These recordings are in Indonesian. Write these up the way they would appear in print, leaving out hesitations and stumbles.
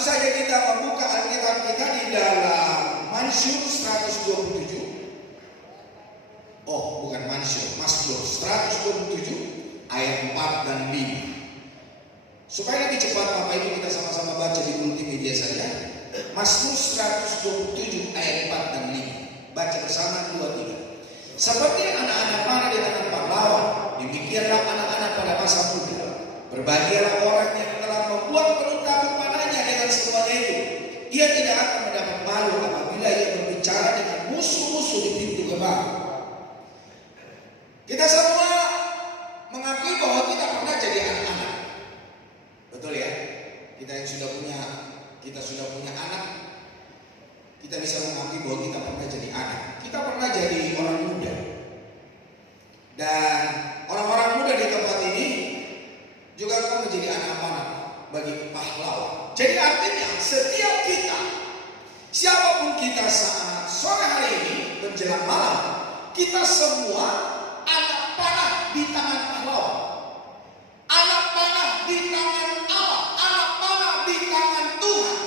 Langsung saja kita membuka Alkitab kita di dalam Mazmur 127. Oh, bukan Mazmur 127 ayat 4 dan 5. Supaya lebih cepat Bapak Ibu kita sama-sama baca di multimedia saja. Mazmur 127 ayat 4 dan 5. Baca bersama 2-3. Seperti anak-anak panah di tangan pahlawan, demikianlah anak-anak pada masa muda. Berbahagialah orang yang telah membuat penuh tabung panahnya dengan semuanya itu. Ia tidak akan mendapat malu apabila ia berbicara dengan musuh-musuh di pintu gerbang. Kita semua mengakui bahwa kita pernah jadi anak-anak. Betul ya? Kita yang sudah punya anak, kita bisa mengakui bahwa kita pernah jadi anak. Kita pernah jadi orang muda. Dan orang-orang muda di tempat ini juga akan menjadi anak panah bagi pahlawan. Jadi artinya setiap kita, siapapun kita saat sore hari ini menjelang malam, kita semua anak panah di tangan pahlawan. Anak panah di tangan Allah, anak panah di tangan Tuhan.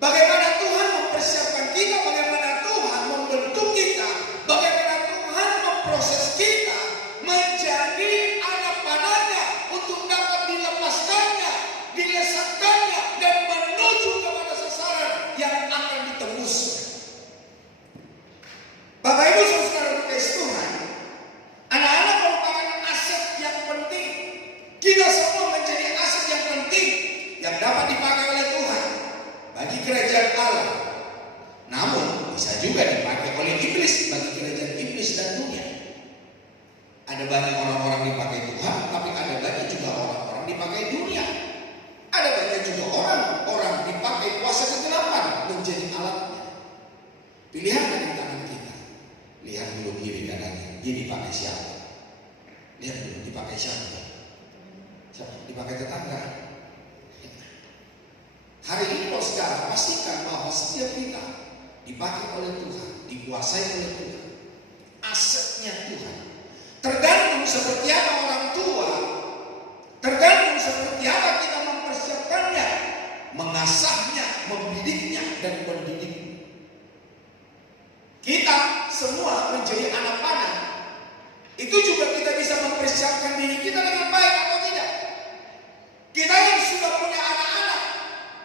Bagaimana Tuhan mempersiapkan kita, bagaimana Tuhan membentuk kita, bagaimana Tuhan memproses kita menjadi anak panahnya untuk dapat dilepaskannya, dilesatkannya, dan menuju kepada sasaran yang akan ditembus. Bapak Ibu saudara dikasih Tuhan, anak-anak merupakan aset yang penting. Kita semua menjadi aset yang penting yang dapat dipakai oleh Tuhan bagi kerajaan Allah. Namun bisa juga dipakai oleh iblis bagi kerajaan iblis dan dunia. Ada banyak orang-orang dipakai Tuhan, tapi ada banyak juga orang-orang dipakai dunia. Ada banyak juga orang-orang dipakai kuasa kegelapan menjadi alatnya. Pilihan ada di tangan kita. Lihat dulu kiri kanannya, dia dipakai siapa? Lihat dulu dipakai siapa? Dipakai tetangga. Hari ini kalau sekarang pastikan bahwa setiap kita dipakai oleh Tuhan, dikuasai oleh Tuhan, asetnya Tuhan. Tergantung seperti apa orang tua, tergantung seperti apa kita mempersiapkannya, mengasahnya, membidiknya, dan mendidiknya. Kita semua menjadi anak panah. Itu juga kita bisa mempersiapkan diri kita dengan baik atau tidak. Kita yang sudah punya anak-anak,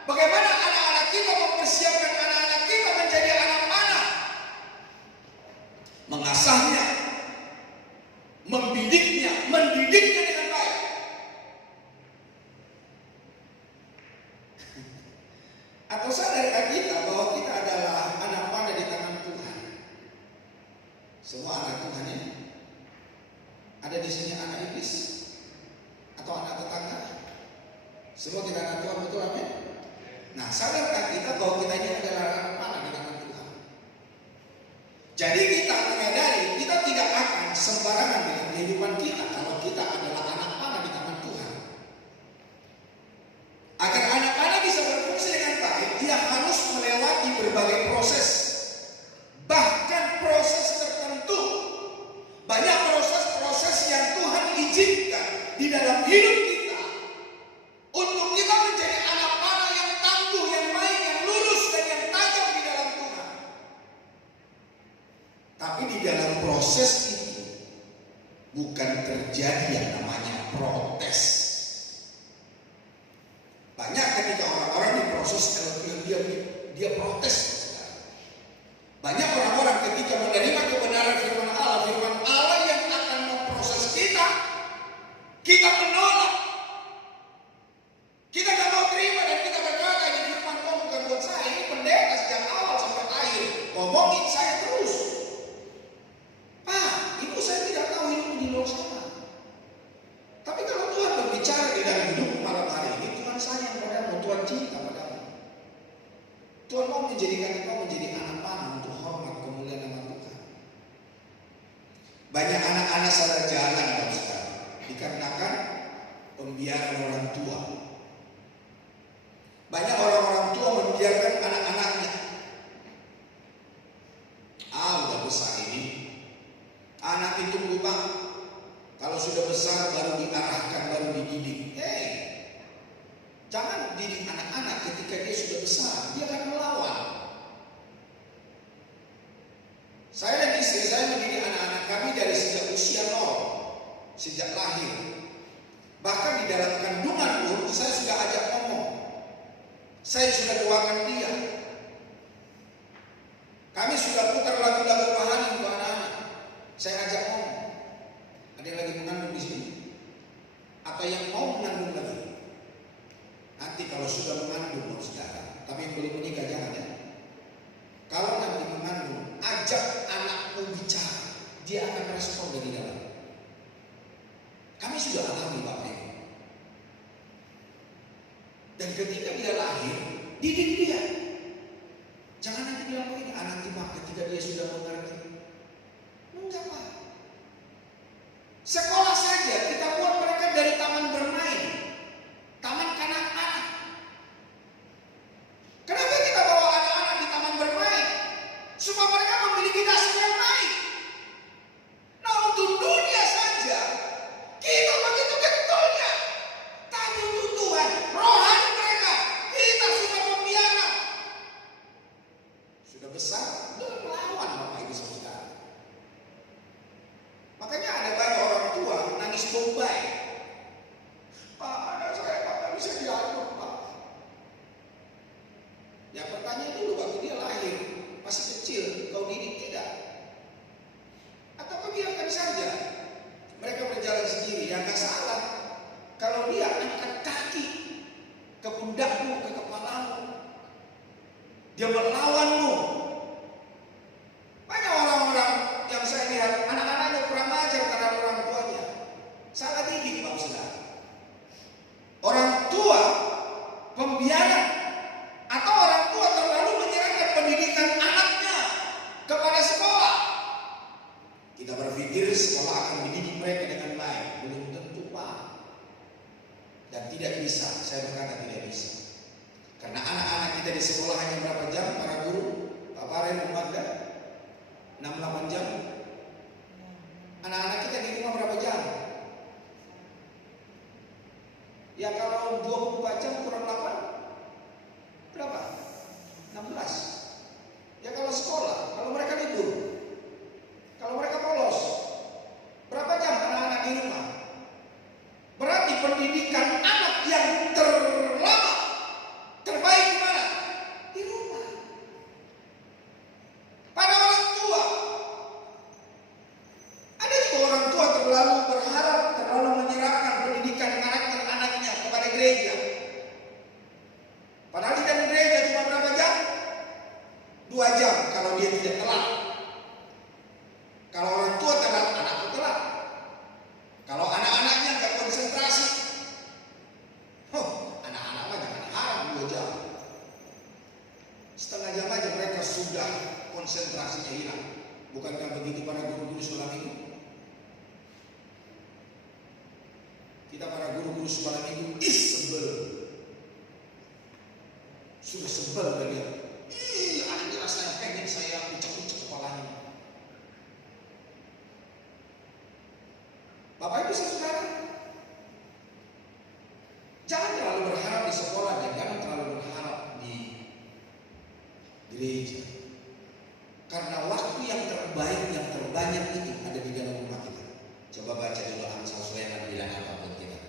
bagaimana anak-anak kita mempersiapkan anak-anak kita menjadi anak panah? Mengasahnya, membidiknya, mendidiknya dengan baik. Atau sadarkah kita bahwa kita adalah anak panah di tangan Tuhan? Semua anak Tuhan ini. Ada di sini anak iblis atau anak tetangga? Semua kita anak Tuhan, betul amin? Nah, sadarkah kita bahwa kita ini adalah anak panah di tangan Tuhan? Jadi kita menyadari kita tidak akan sembarangan dengan kehidupan kita kalau kita adalah anak panah di tangan Tuhan. Agar anak panah bisa berfungsi dengan baik, dia harus melewati berbagai proses. Bahkan proses tertentu. Banyak proses-proses yang Tuhan izinkan di dalam hidup kita untuk kita menjadi anak panah yang tangguh, yang baik, yang lurus, dan yang tajam di dalam Tuhan. Tapi di dalam proses itu bukan terjadi yang namanya protes. Banyak ketika orang-orang diproses dia protes. Banyak orang-orang ketika menerima kebenaran firman Allah yang akan memproses kita menolak. Kita gak mau terima dan kita berkata, ini firman kau bukan buat saya, ini pendeta sejak awal sampai akhir ngomongin saya terus. Pak, ibu saya tidak tahu hidup di luar sana. Tapi kalau Tuhan berbicara di dalam hidup malam hari ini, Tuhan sayang padamu, Tuhan cinta padamu. Tuhan mau menjadikan engkau menjadi anak panah untuk hormat kemuliaan nama Tuhan. Banyak anak-anak salah jalan kalau sekarang dikarenakan pembiaran orang tua. Banyak orang-orang tua membiarkan anak-anaknya. Udah besar ini, anak itu bang, kalau sudah besar baru diarahkan, baru dididik. Jangan didik anak-anak ketika dia sudah besar, dia akan melawan. Saya dan istri saya mendidik anak-anak kami dari sejak usia 0, sejak lahir. Bahkan di dalam kandungan pun saya sudah ajak ngomong. Saya sudah doakan dia. Kami sudah putar lagu-lagu rohani untuk anak-anak. Saya ajak ngomong. Ada yang lagi mengandung di sini? Atau yang mau mengandung lagi? Nanti kalau sudah mengandung, saudara, tapi yang belum menikah jangan ya. Kalau nanti mengandung, ajak anakmu bicara, dia akan merespon dari dalam. Kami sudah alami Bapak Ibu. Dan ketika dia lahir, didik dia. Jangan nanti bilang begini, anak tiba ketika dia sudah mengerti. Enggak Pak. Sekolah saja kita buat mereka dari taman bermain, taman kanak-kanak. Kenapa kita bawa anak-anak di taman bermain? Supaya mereka memiliki dasar yang baik. Nah untuk dunia saja, kita begitu getolnya. Tapi untuk Tuhan, rohani mereka, kita sudah membiarkan. Sudah besar, belum melawan Bapak Ibu Saudara. Makanya ada banyak orang tua nangis bombay. Pak, anak saya tak bisa diatur Pak. Ya pertanyaan dulu waktu dia lahir, masih kecil, kau didik tidak? Atau kau biarkan saja mereka berjalan sendiri, yang gak salah. Kalau dia angkat kaki ke pundakmu, ke kepalamu, dia melawanmu. Banyak orang-orang yang saya lihat anak-anaknya kurang ajar terhadap orang tuanya. Salah didik Pak Saudara. Orang tua pembiaran atau orang tua terlalu menyerahkan pendidikan anaknya kepada sekolah. Kita berpikir sekolah akan mendidik mereka dengan baik. Belum tentu Pak. Dan tidak bisa, saya berkata tidak bisa. Karena anak-anak kita di sekolah hanya berapa jam para guru? Pak Paren memandang 6-8 jam. Anak-anak kita di rumah berapa jam? Ya kalau 24 jam kurang 8 berapa? 16. Ya kalau sekolah, kalau mereka libur, kalau mereka polos, berapa jam anak-anak di rumah? Berarti pendidikan anak yang terlama, terbaik di mana? Di rumah. Pada orang tua. Ada juga orang tua terlalu berharap, terlalu menyerahkan pendidikan karakter anaknya kepada gereja. Padahal di dalam gereja cuma berapa jam? 2 jam kalau dia tidak telat. Kalau orang tua telat, anak pun telat. Kalau anak-anaknya nggak konsentrasi, anak-anak mah jangan harap 2 jam. Setengah jam aja mereka sudah konsentrasinya hilang. Bukankah begitu para guru-guru sekolah minggu? Kita para guru-guru sekolah minggu sebel. Sudah sebel kalian. Ada rasanya pengen saya ucek-ucek kepalanya. Bapak Ibu Saudara, jangan terlalu berharap di sekolah dan jangan terlalu berharap di gereja. Karena waktu yang terbaik, yang terbanyak itu ada di dalam rumah kita. Coba baca dulu Amsal Sulaiman bilang apa buat kita.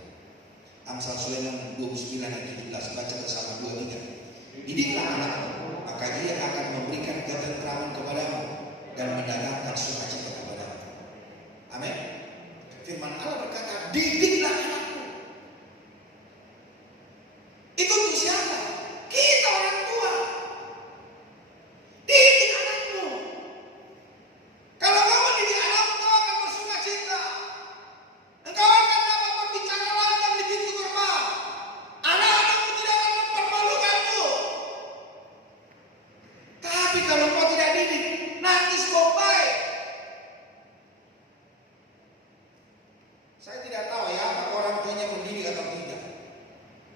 Amsal Sulaiman 29 ayat 17, baca bersama 2-3. Didiklah anakmu, maka dia akan memberikan ketentraman kepadamu dan mendatangkan sukacita kepadamu. Amin. Firman Allah berkata, didiklah anakmu. Itu untuk siapa? Kita orang tua. Didik anakmu. Kalau kamu didik anakmu, kau akan bersukacita. Engkau akan dapat berbicara lantang di pintu gerbang. Anak-anakmu tidak akan mempermalukanmu. Tapi kalau kau tidak didik, nangis bombay. Saya tidak tahu ya apakah orang tuanya mendidik atau tidak,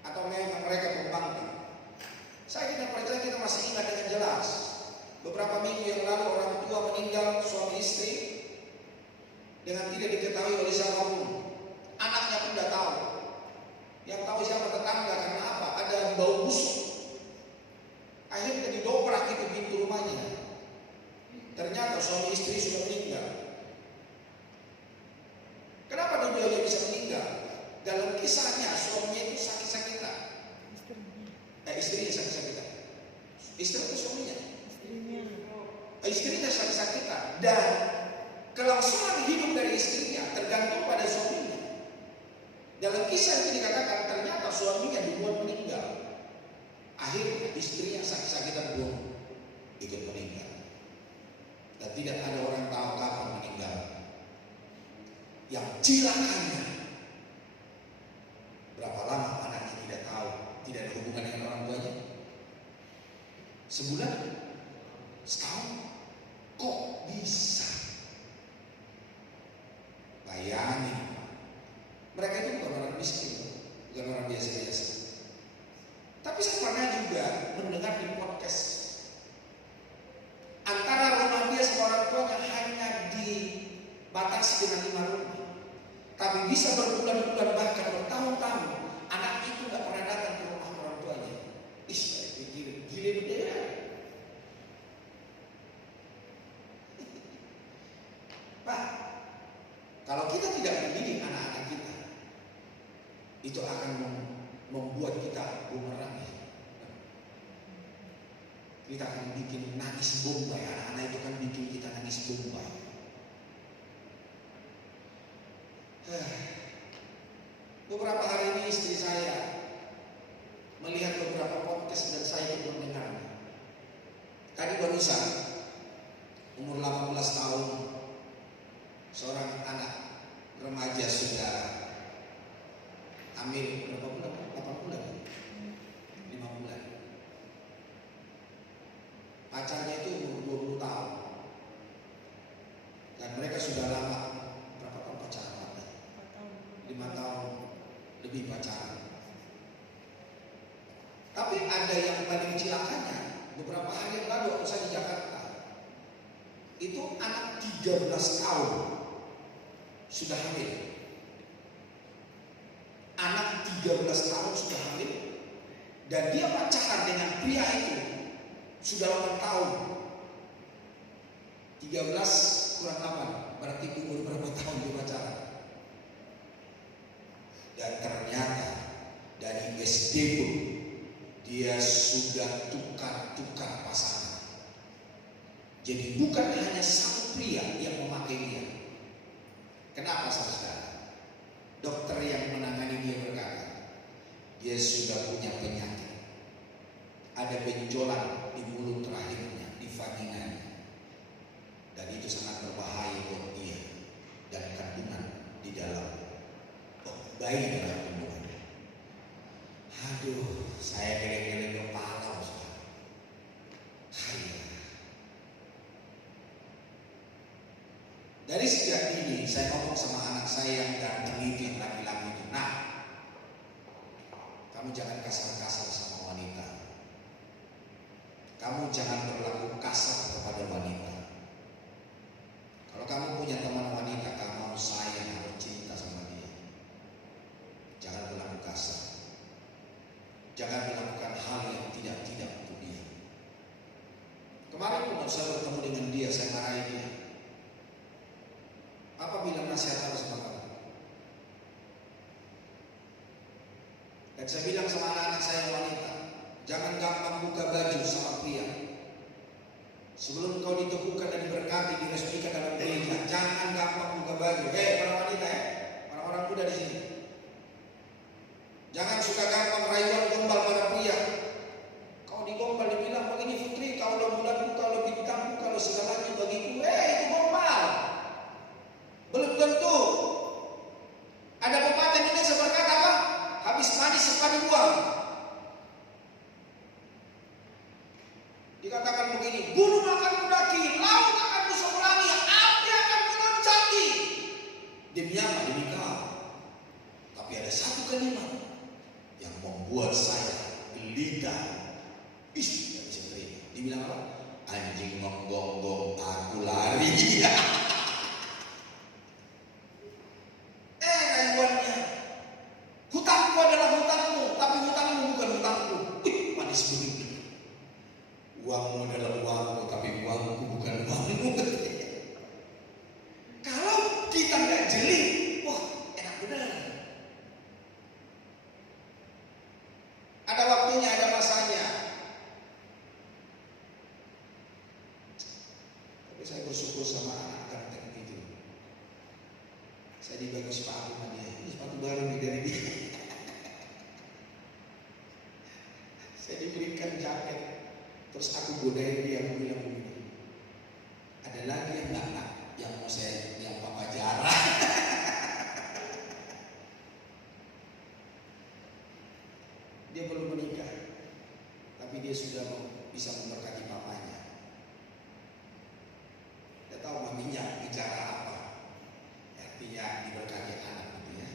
atau memang mereka membangkang. Saya tidak percaya, kita masih ingat dengan jelas. Beberapa minggu yang lalu orang tua meninggal, suami istri, dengan tidak diketahui oleh siapapun. Anaknya pun tidak tahu. Yang tahu siapa tetangga, karena apa? Ada bau busuk. Akhirnya didobrak itu pintu rumahnya. Ternyata suami istri sudah meninggal. Kenapa dua-duanya bisa meninggal? Dalam kisahnya suaminya itu sakit-sakitan. Istrinya sakit-sakitan. Istri itu suaminya. Istrinya sakit-sakitan. Dan kelangsungan hidup dari istrinya tergantung pada suaminya. Dalam kisah itu dikatakan ternyata suaminya dibuat meninggal. Akhirnya istrinya sakit-sakitan pun ikut meninggal. Dan tidak ada orang tahu kapan meninggal. Yang celakanya, berapa lama anaknya tidak tahu, tidak ada hubungan dengan orang tuanya. Sebulan, setahun, kok bisa? Bayangin, mereka itu bukan orang miskin, bukan orang biasa-biasa. Tapi saya pernah juga mendengar di podcast, antara rumah dia sama orang tuanya hanya dibatasi dengan 5 rumah, tapi bisa berbulan-bulan bahkan bertahun-tahun anak itu nggak pernah datang ke rumah orang tuanya. Saya pikir gila bener. Pak, kalau kita tidak mendidik anak-anak kita, itu akan membuat kita bumerang. Kita akan bikin nangis bombay. Anak-anak itu kan bikin kita nangis bombay. Beberapa hari ini istri saya melihat beberapa podcast dan saya ikut mendengarnya. Tadi barusan umur 18 tahun seorang anak remaja sudah hamil berapa bulan? 8 bulan, 5 bulan. Pacarnya itu umur 20 tahun. Dan mereka sudah lama, berapa tahun pacaran? 5 tahun lebih pacaran. Tapi ada yang paling celakanya, beberapa hari yang lalu waktu saya di Jakarta, itu anak 13 tahun sudah hamil. Anak 13 tahun sudah hamil, dan dia pacaran dengan pria itu sudah 8 tahun. 13 kurang 8, berarti umur berapa tahun dia pacaran. Dan ternyata dari SD pun dia sudah tukar-tukar pasangan. Jadi bukan hanya satu pria yang memakai dia. Kenapa saudara? Dokter yang menangani dia berkata, dia sudah punya penyakit. Ada benjolan di mulut terakhirnya, di vaginanya. Dan itu sangat berbahaya buat dia. Dan kandungan di dalam bayi dalam kandungan. Aduh, saya geleng-geleng kepala. Dari sejak ini saya ngomong sama anak saya yang ganteng itu, yang laki-laki itu. Nah, kamu jangan kasar-kasar sama wanita. Kamu jangan berlaku kasar kepada wanita. Kalau kamu punya teman wanita, kamu harus sayang, harus cinta sama dia. Jangan berlaku kasar. Jangan melakukan hal yang tidak untuk dia. Kemarin pun saya bertemu dengan dia, saya marahi dia. Apa bilang nasihat harus sama kamu? Dan saya bilang sama anak-anak saya wanita, jangan gampang buka baju sama pria. Sebelum kau diteguhkan dan diberkati, diresmikan dalam gereja, jangan gampang buka baju. Para wanita, orang-orang muda di sini, jangan suka gampang rayuan gombal para pria. Kau digombal dibilang begini, Putri, kau lo bulanku, kau lo bintangku, kau lo segalanya bagiku. Itu gombal. Belum tentu. Ada pepatah Indonesia berkata apa? Habis manis sepadu buang. Dikatakan begini, gunung akan kudaki, laut akan kuseberangi, api akan kuloncati. Demi apa? Demi kau. Tapi ada satu kalimat yang membuat saya gelisah. Tidak bisa terima. Dibilang apa? Anjing menggonggong, aku lari. Rayuannya, hutangku adalah sepatu sama dia. Ini sepatu baru nih dari dia. Saya diberikan jaket, terus aku godain dia, aku bilang begini, ada lagi yang nak yang mau saya, yang papa jarang. Dia belum menikah, tapi dia sudah bisa memberkati papanya. Dia tahu maminya bicara apa, artinya diberkati anak gitu ya.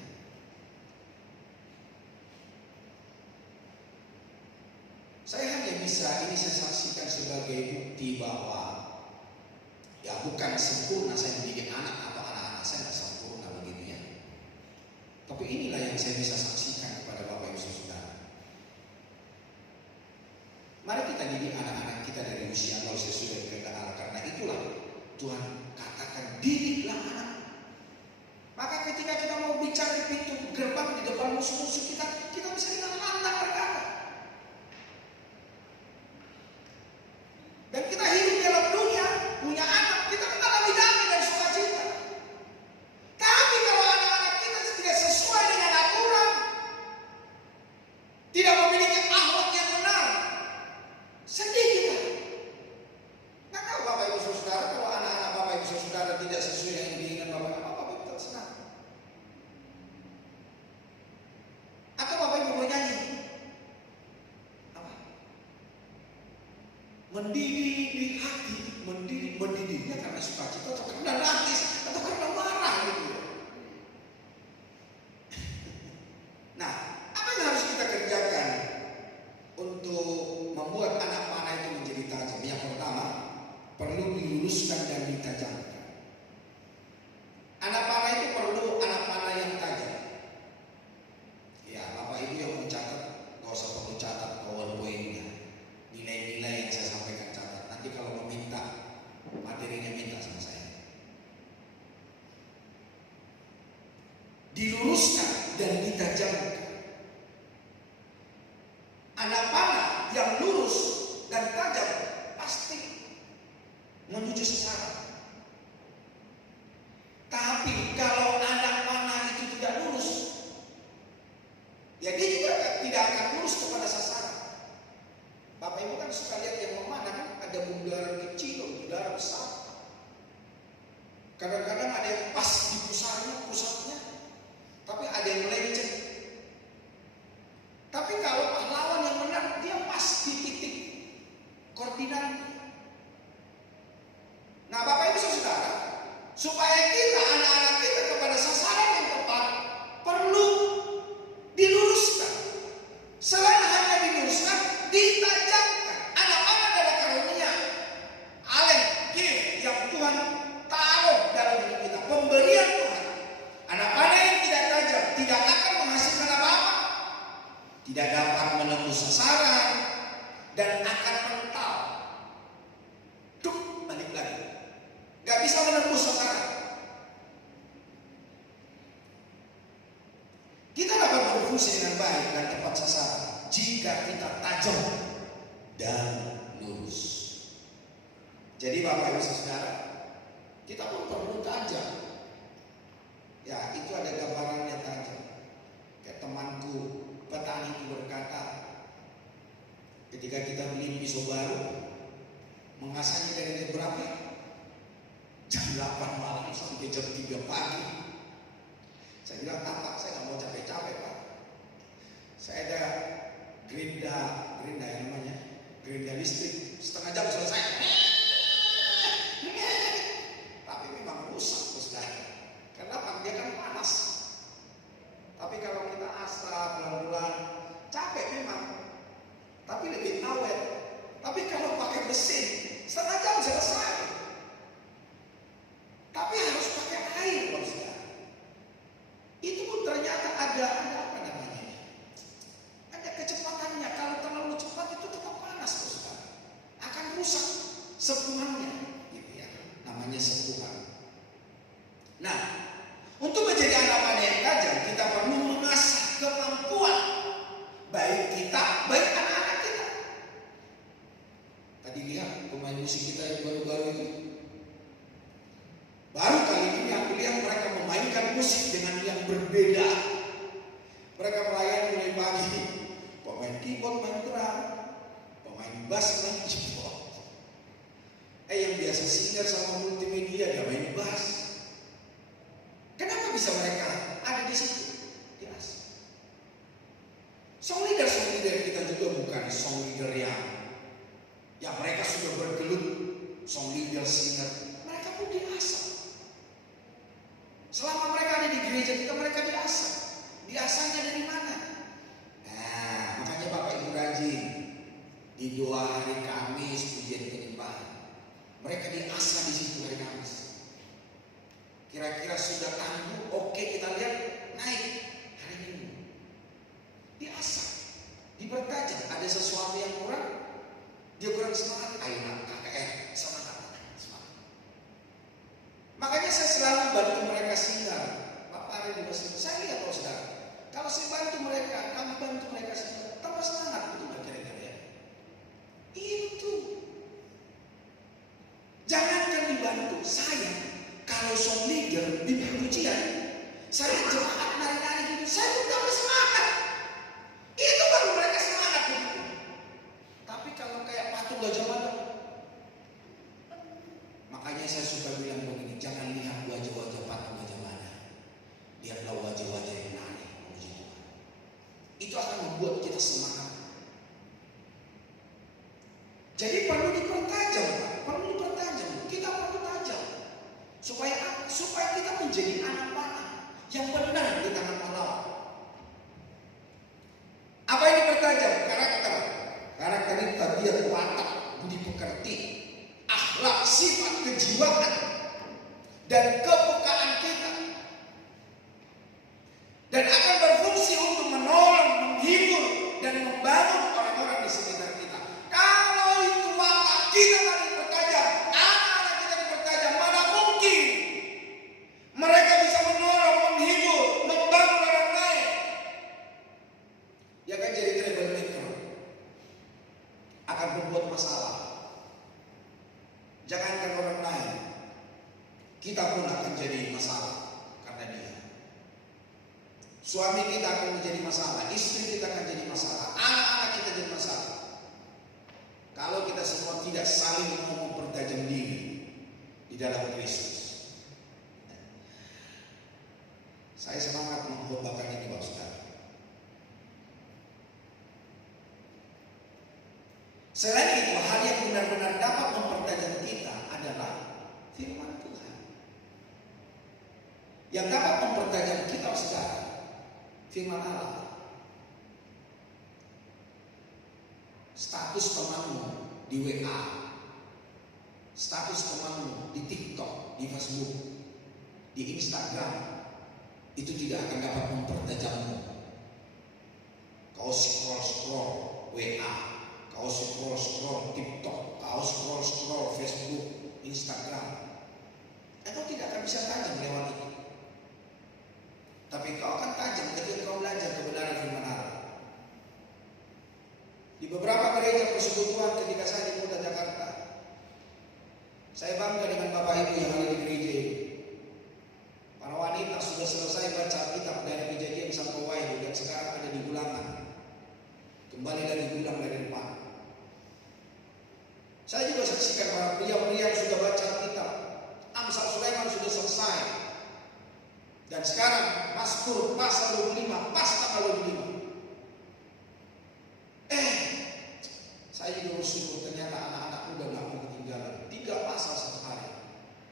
Saya hanya bisa, ini saya saksikan sebagai bukti bahwa ya bukan sempurna saya mendidik anak atau anak-anak saya tidak sempurna begitu ya. Tapi inilah yang saya bisa saksikan kepada Bapak Ibu Saudara. Mari kita didik anak-anak kita dari usia 0 sesuai kehendak Allah. Karena itulah Tuhan katakan didiklah anak. Maka ketika kita mau bicara di pintu gerbang di depan musuh-musuh kita, kita bisa dengan lantang berkata. Dan kita hidup dalam dunia, punya anak, kita mengalami damai dan sukacita. Tapi kalau anak-anak kita tidak sesuai dengan aturan, tidak memiliki akhlak yang benar, sedih kita. Nggak tahu Bapak Ibu Saudara, kalau anak-anak Bapak Ibu Saudara tidak sesuai dengan keinginan Bapak Ibu tetap senang. Atau Bapak Ibu mau nyanyi apa? Mendidik di hati, mendidiknya karena sukacita atau karena nangis atau karena marah gitu ya. Nah, apa yang harus kita kerjakan untuk membuat anak panah itu menjadi tajam? Yang pertama, perlu diluruskan dan ditajamkan. Anak panah itu perlu anak panah yang tajam. Ya, Bapak Ibu yang mencatat, gak usah perlu catat PowerPoint-nya. Nilai-nilai yang saya sampaikan catat. Nanti kalau mau minta materinya, minta sama saya. Diluruskan dan ditajamkan. Anak panah yang lurus dan tajam pasti menuju sasaran. Tapi kalau anak panah itu tidak lurus, ya dia juga tidak akan lurus kepada sasaran. Bapak Ibu kan suka lihat yang memanah kan, ada bundaran kecil, bundaran besar. Kadang-kadang ada yang pas di pusatnya, tapi ada yang melenceng. Tapi kalau pahlawan yang benar, dia pas di titik koordinat. Nah, Bapak Ibu Saudara, supaya kita, anak-anak kita kepada sasaran yang tepat, perlu diluruskan. Selain hanya diluruskan, ditajamkan. Anak-anak adalah karunia Allen gift yang Tuhan taruh dalam hidup kita, pemberian Tuhan. Anak panah yang tidak tajam tidak akan menghasilkan apa-apa, tidak dapat menembus sasaran, dan akan mental. Balik lagi, gak bisa menembus sasaran. Kita dapat berfungsi dengan baik dan tepat sasaran jika kita tajam dan lurus. Jadi Bapak Ibu Saudara, kita pun perlu tajam. Ya, itu ada gambarannya tajam. Kayak temanku petani itu berkata, ketika kita beli pisau baru, mengasahnya dari jam berapa? Jam 8 malam sampai jam 3 pagi. Saya bilang, Pak, saya nggak mau capek-capek, Pak. Saya ada gerinda yang namanya gerinda listrik, setengah jam selesai. Tapi memang rusak, Saudara. Kenapa? Dia kan panas. Tapi kalau kita asap pelan-pelan, capek memang, tapi lebih awet. Tapi kalau pakai mesin, setengah jam selesai. Tapi harus pakai air, Saudara. Itu pun berbeda. Mereka melayani mulai pagi, pemain keyboard main drum, pemain bass main keyboard. Yang biasa singer sama multimedia dia main bass. Kenapa bisa mereka ada di situ? Jelas. Song leader kita juga bukan song leader yang mereka sudah bergelut, song leader singer. Mereka pun diasah. Selama mereka ada di gereja kita, mereka diasah. Diasahnya dari mana? Nah, makanya Bapak Ibu rajin di doa hari Kamis pujian penyembahan. Mereka diasah di situ hari Kamis. Kira-kira sudah tangguh, oke kita lihat naik hari Minggu. Diasah, dipertajam. Ada sesuatu yang kurang, dia kurang semangat. Ayo KKR, semangat. Makanya saya selalu bantu mereka singgah. Bapak ada di masjid. Saya lihat kalau saudara, kalau saya bantu mereka, kami bantu mereka singgah, tambah semangat, betul nggak kira-kira ya? Itu. Jangankan dibantu saya. Kalau song leader di pujian, saya jemaat nari-nari gitu, saya pun tambah semangat. Itu baru mereka semangat begitu. Tapi kalau kayak patung gajah mada, makanya saya suka bilang begini, jangan lihat wajah-wajah patung gajah mada, lihatlah wajah-wajah yang nari memuji Tuhan. Itu akan membuat kita semangat. Jadi perlu dipertajam, Pak. Perlu dipertajam. Kita perlu tajam supaya kita menjadi anak panah yang benar di tangan Allah. Apa yang dipertajam? Karakter itu tabiat, watak, budi pekerti, akhlak, sifat, kejiwaan, dan kepekaan kita. Dan akan berfungsi untuk menolong, menghibur, dan membangun orang-orang di sekitar kita. Kalau itu watak kita tadi dipertajam, anak-anak kita dipertajam, mana mungkin mereka bisa menolong, menghibur, membangun orang lain. Dia akan jadi troublemaker, akan membuat masalah. Jangankan orang lain, kita pun akan jadi masalah karena dia. Suami kita akan menjadi masalah, istri kita akan jadi masalah, anak-anak kita jadi masalah. Kalau kita semua tidak saling mau mempertajam diri di dalam Kristus. Saya semangat mengkhotbahkan ini, Bapak Saudara. Selain itu, hal yang benar-benar dapat mempertajam kita adalah firman Tuhan. Yang dapat mempertajam kita, Saudara, firman Allah. Status temanmu di WA, status temanmu di TikTok, di Facebook, di Instagram, itu tidak akan dapat mempertajammu. Kau scroll WA, kau scroll TikTok, kau scroll Facebook, Instagram, kau tidak akan bisa tajam lewat itu. Tapi kau akan tajam ketika kau belajar kebenaran firman Allah. Di beberapa gereja persekutuan ketika saya di Kota Jakarta, saya bangga dengan Bapak Ibu yang ada di gereja ini. Para wanita sudah selesai baca kitab dari Kejadian sampai Wahyu dan sekarang ada di Gulangan. Kembali lagi pulang dari depan. Saya juga saksikan para pria-pria yang sudah baca kitab Amsal Sulaiman sudah selesai. Dan sekarang Mazmur pasal 25, pas tanggal 25. Saya juga bersyukur ternyata anak-anak muda gak mau ketinggalan 3 pasal satu hari.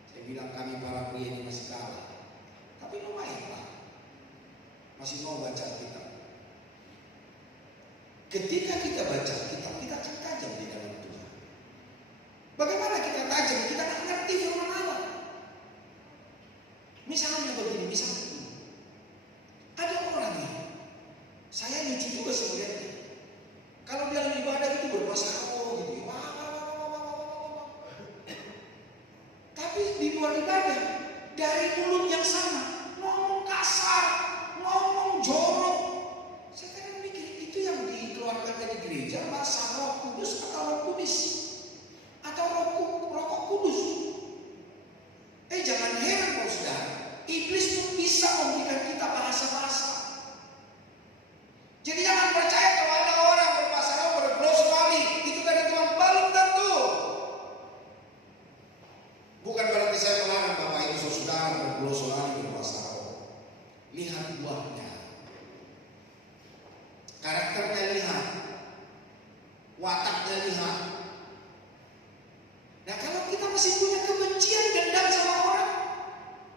Saya bilang kami para pria ini masih kalah, tapi lumayan lah, masih mau baca kitab. Ketika kita baca kitab, kita akan tajam di dalam Tuhan. Bagaimana kita tajam? Kita tak ngerti firman Allah. Misalnya begini, ada orang ini, saya lucu juga sebenarnya. Kalau dalam ibadah itu berbahasa gitu, tapi di luar ibadah dari mulut yang sama ngomong kasar, ngomong jorok. Saya kadang mikir itu yang dikeluarkan dari gereja bahasa buahnya. Karakternya lihat, wataknya lihat. Nah kalau kita masih punya kebencian, dendam sama orang,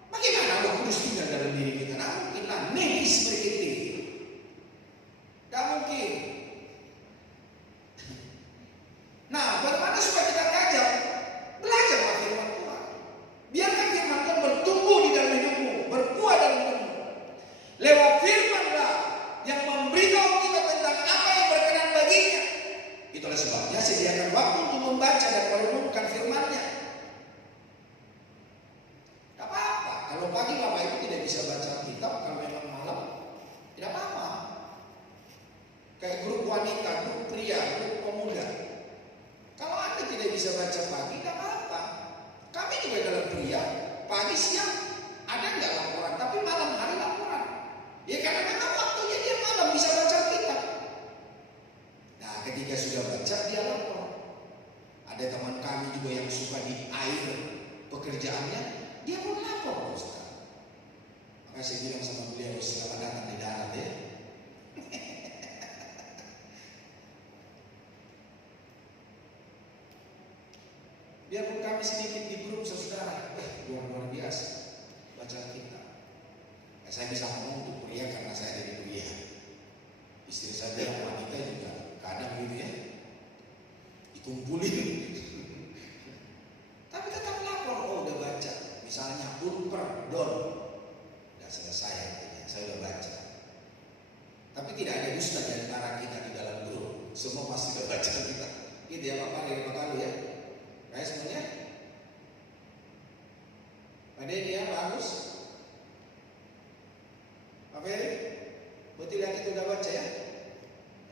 bagaimana Roh Kudus tinggal dalam diri kita? Nah mungkin lah, nevis berkiti. Tidak mungkin. Nah bagaimana supaya kita tajam? Belajarlah firman Tuhan. Biarkan firman Tuhan bertumbuh di dalam hidupmu, berbuah dalam hidupmu. Lewat firman-Lah yang memberitahu kita tentang apa yang berkenan baginya. Itulah sebabnya sediakan waktu untuk membaca dan merenungkan firman-Nya. Tidak apa-apa. Kalau pagi Bapak Ibu tidak bisa baca kitab, kalau memang malam, tidak apa-apa. Kayak grup wanita, grup pria, grup pemuda. Kalau Anda tidak bisa baca pagi, tidak apa-apa. Kami juga dalam pria, pagi siang ada nggak laporan, tapi malam hari laporan. Ya karena memang waktunya dia malam bisa baca kitab. Nah ketika sudah baca dia lapor. Ada teman kami juga yang suka di air pekerjaannya, dia pun lapor Ustaz. Maka saya bilang sama beliau, selamat datang di darat ya. Biarpun kami sedikit di grup saudara, luar biasa baca kitab. Ya, saya bisa ngomong untuk pria karena saya ada di pria. Istri saya yang wanita juga kadang gitu ya, dikumpulin. Tapi tetap lapor, oh udah baca. Misalnya Unper, Don, udah selesai artinya, saya udah baca. Tapi tidak ada dusta di antara kita di dalam grup. Semua pasti udah baca kita. Gitu ya Bapak, dari Bapak kali ya. Baik semuanya. Pak Dedi ya, bagus. Pak Ferry, betul yang kita udah baca ya?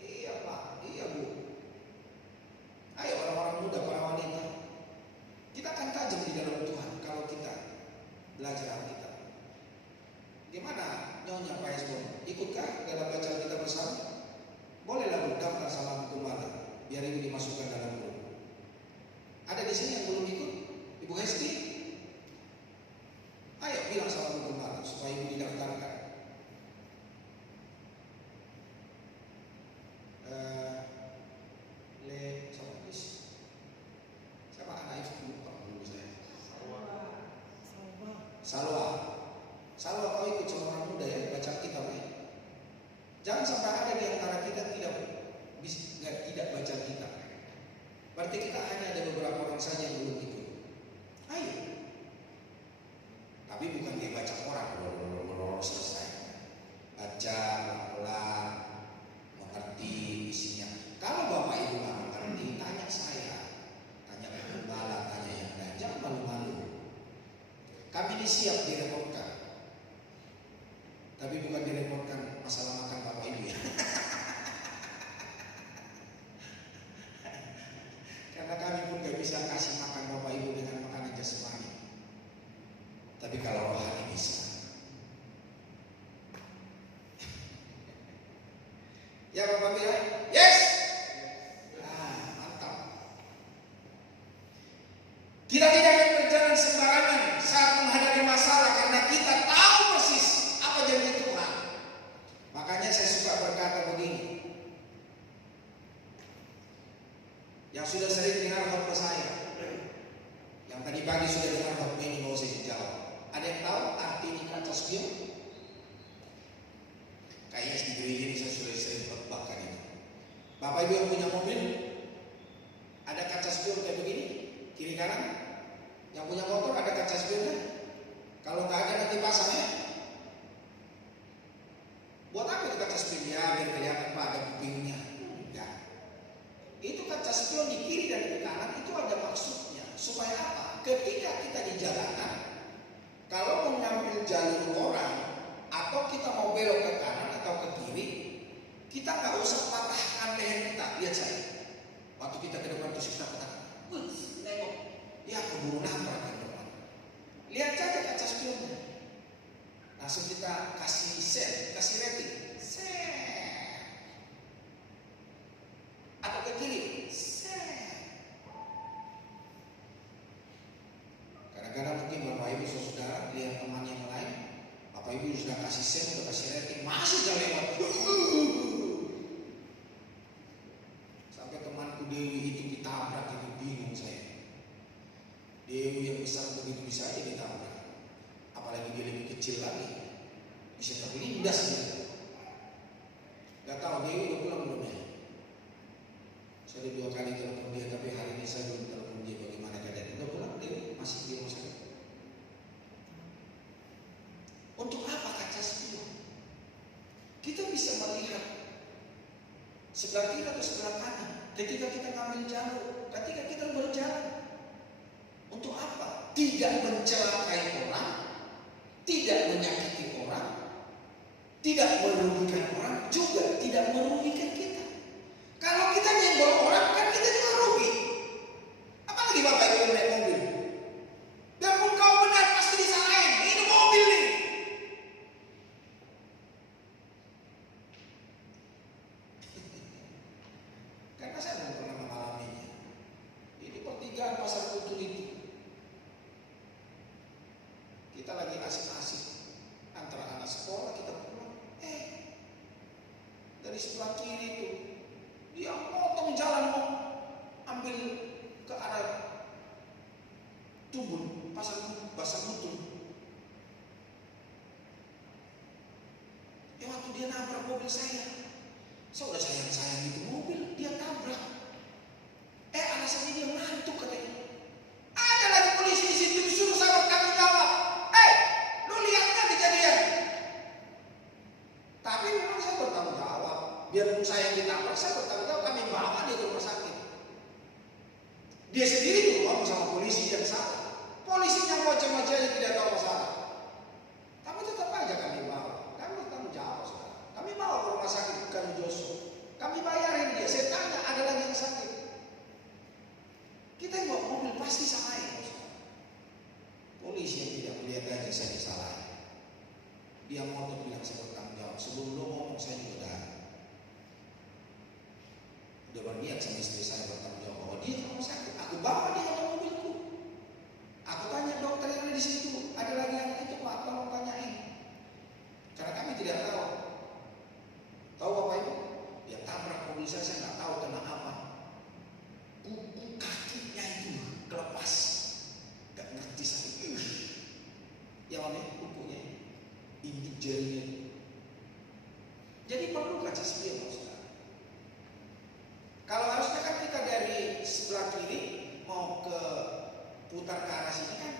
Iya Pak, iya Bu. Ayo orang-orang muda, para wanita, kita akan tajam di dalam Tuhan kalau kita belajar Alkitab. Gimana Nyonya Pak Esbon? Ikutkah dalam bacaan kita bersama? Bolehlah Bu daftar salam gembala, biar ibu dimasukkan dalam grup. Ada di sini yang belum ikut? Ibu Hesti? Ayo bilang salam gembala supaya ibu didaftarkan. Siapa anak itu? Lupa dulu saya. Salwa kau ikut sama orang muda ya, baca kitab ya. Jangan sampai ada di antara kita tidak baca kitab. Berarti kita hanya ada beberapa orang saja yang belum ikut. Ayo. Tapi bukan dia baca orang, selesai. Baca pelan, mengerti isinya. Kalau Bapak Ibu nggak mengerti, tanya saya, tanya ke gembala, tanya yang lain. Jangan malu-malu. Kami ini siap direpotkan, tapi bukan direpotkan masalah makan Bapak Ibu ya. Karena kami pun gak bisa kasih makan Bapak Ibu dengan makanan jasmani. Tapi kalau rohani bisa. Ya Bapak Ibu ya? Yes! Mantap. Kita tidak akan berjalan sembarangan saat menghadapi masalah karena kita tahu persis apa janji Tuhan. Makanya saya suka berkata begini. Yang sudah sering dengar khotbah saya, yang tadi pagi sudah dengar khotbah ini, mau saya jawab. Ada yang tahu arti ini kata spion? Kayaknya di gereja ini saya sudah sering khotbahkan ini. Bapak Ibu yang punya mobil, ada kaca spion kayak begini, kiri kanan. Yang punya motor ada kaca spionnya. Kalau nggak ada nanti pasang ya. Buat apa itu kaca spion? Ya biar kelihatan Pak ada kupingnya. Itu kaca spion di kiri dan di kanan itu ada maksudnya. Supaya apa? Ketika kita di jalanan, kalau mengambil jalur orang atau kita mau belok ke kanan atau ke kiri, kita nggak usah patahkan leher kita. Lihat saya, waktu kita ke depan terus kita patahkan, nengok, ya keburu nabrak ke depan. Lihat saja kaca spionnya. Langsung kita kasih sen, kasih rating, sen. Atau ke kiri, kadang-kadang mungkin Bapak Ibu saudara lihat teman yang lain, Bapak Ibu sudah kasih sen, sudah kasih rating, saja lewat. Sampai temanku Dewi itu ditabrak, itu bingung saya. Dewi yang besar begitu bisa aja ditabrak, apalagi dia lebih kecil lagi, bisa terlindas dia. Gak tahu Dewi udah pulang belum ya? Saya 2 kali telepon dia, tapi hari ini saya belum telepon dia bagaimana keadaan. Udah pulang Dewi? Masih di rumah sakit. Untuk apa kaca spion? Kita bisa melihat sebelah kiri atau sebelah kanan ketika kita ngambil jalur, ketika kita berjalan. Untuk apa? Tidak mencelakai orang, tidak menyakiti orang, tidak merugikan orang, juga tidak merugikan kita. Kalau kita nyenggol orang, kan kita juga rugi. Apalagi Bapak Ibu naik mobil. Biarpun kau benar, pasti disalahin. Ini mobil nih. Karena saya belum pernah mengalaminya. Ini pertigaan pasar Kutul itu. Kita lagi asik-asik antara anak sekolah, kita pulang. Dari sebelah kiri itu dia potong jalan mau ambil ke arah Tubun, pasar Kutul. Waktu dia nabrak mobil saya udah sayang-sayang itu mobil, dia tabrak. Alasannya dia ngantuk katanya. Ada lagi polisi di situ disuruh saya bertanggung jawab. Lu lihat kan kejadian? Tapi memang saya bertanggung jawab. Biarpun saya yang ditabrak, saya bertanggung jawab. Kami bawa dia ke rumah sakit. Dia sendiri tuh ngomong sama polisi yang salah. Polisinya ngoceh-ngoceh aja tidak tahu masalah. Tapi tetap aja kami bawa. Kami bertanggung jawab sekarang. Kami bawa ke rumah sakit Kanu Joso. Kami bayarin dia. Saya tanya ada lagi yang sakit. Kita yang bawa mobil pasti salahin. Polisi yang tidak melihat gaji saya disalahin. Dia ngotot bilang saya bertanggung jawab. Sebelum lo ngomong saya juga udah berniat sama istri saya bertanggung jawab bahwa dia kalau sakit, aku bawa dia ke mobilku. Aku tanya dokter yang ada di situ, ada lagi yang itu Pak, tolong tanyain. Karena kami tidak tahu. Tahu Bapak Ibu? Dia tabrak mobil saya nggak tahu kena apa. Kuku kakinya itu kelepas, nggak ngerti saya. Yang mana kukunya, injek jarinya. Jadi perlu kaca spion, saudara. Kalau harusnya kan kita dari sebelah kiri mau ke putar ke arah sini kan.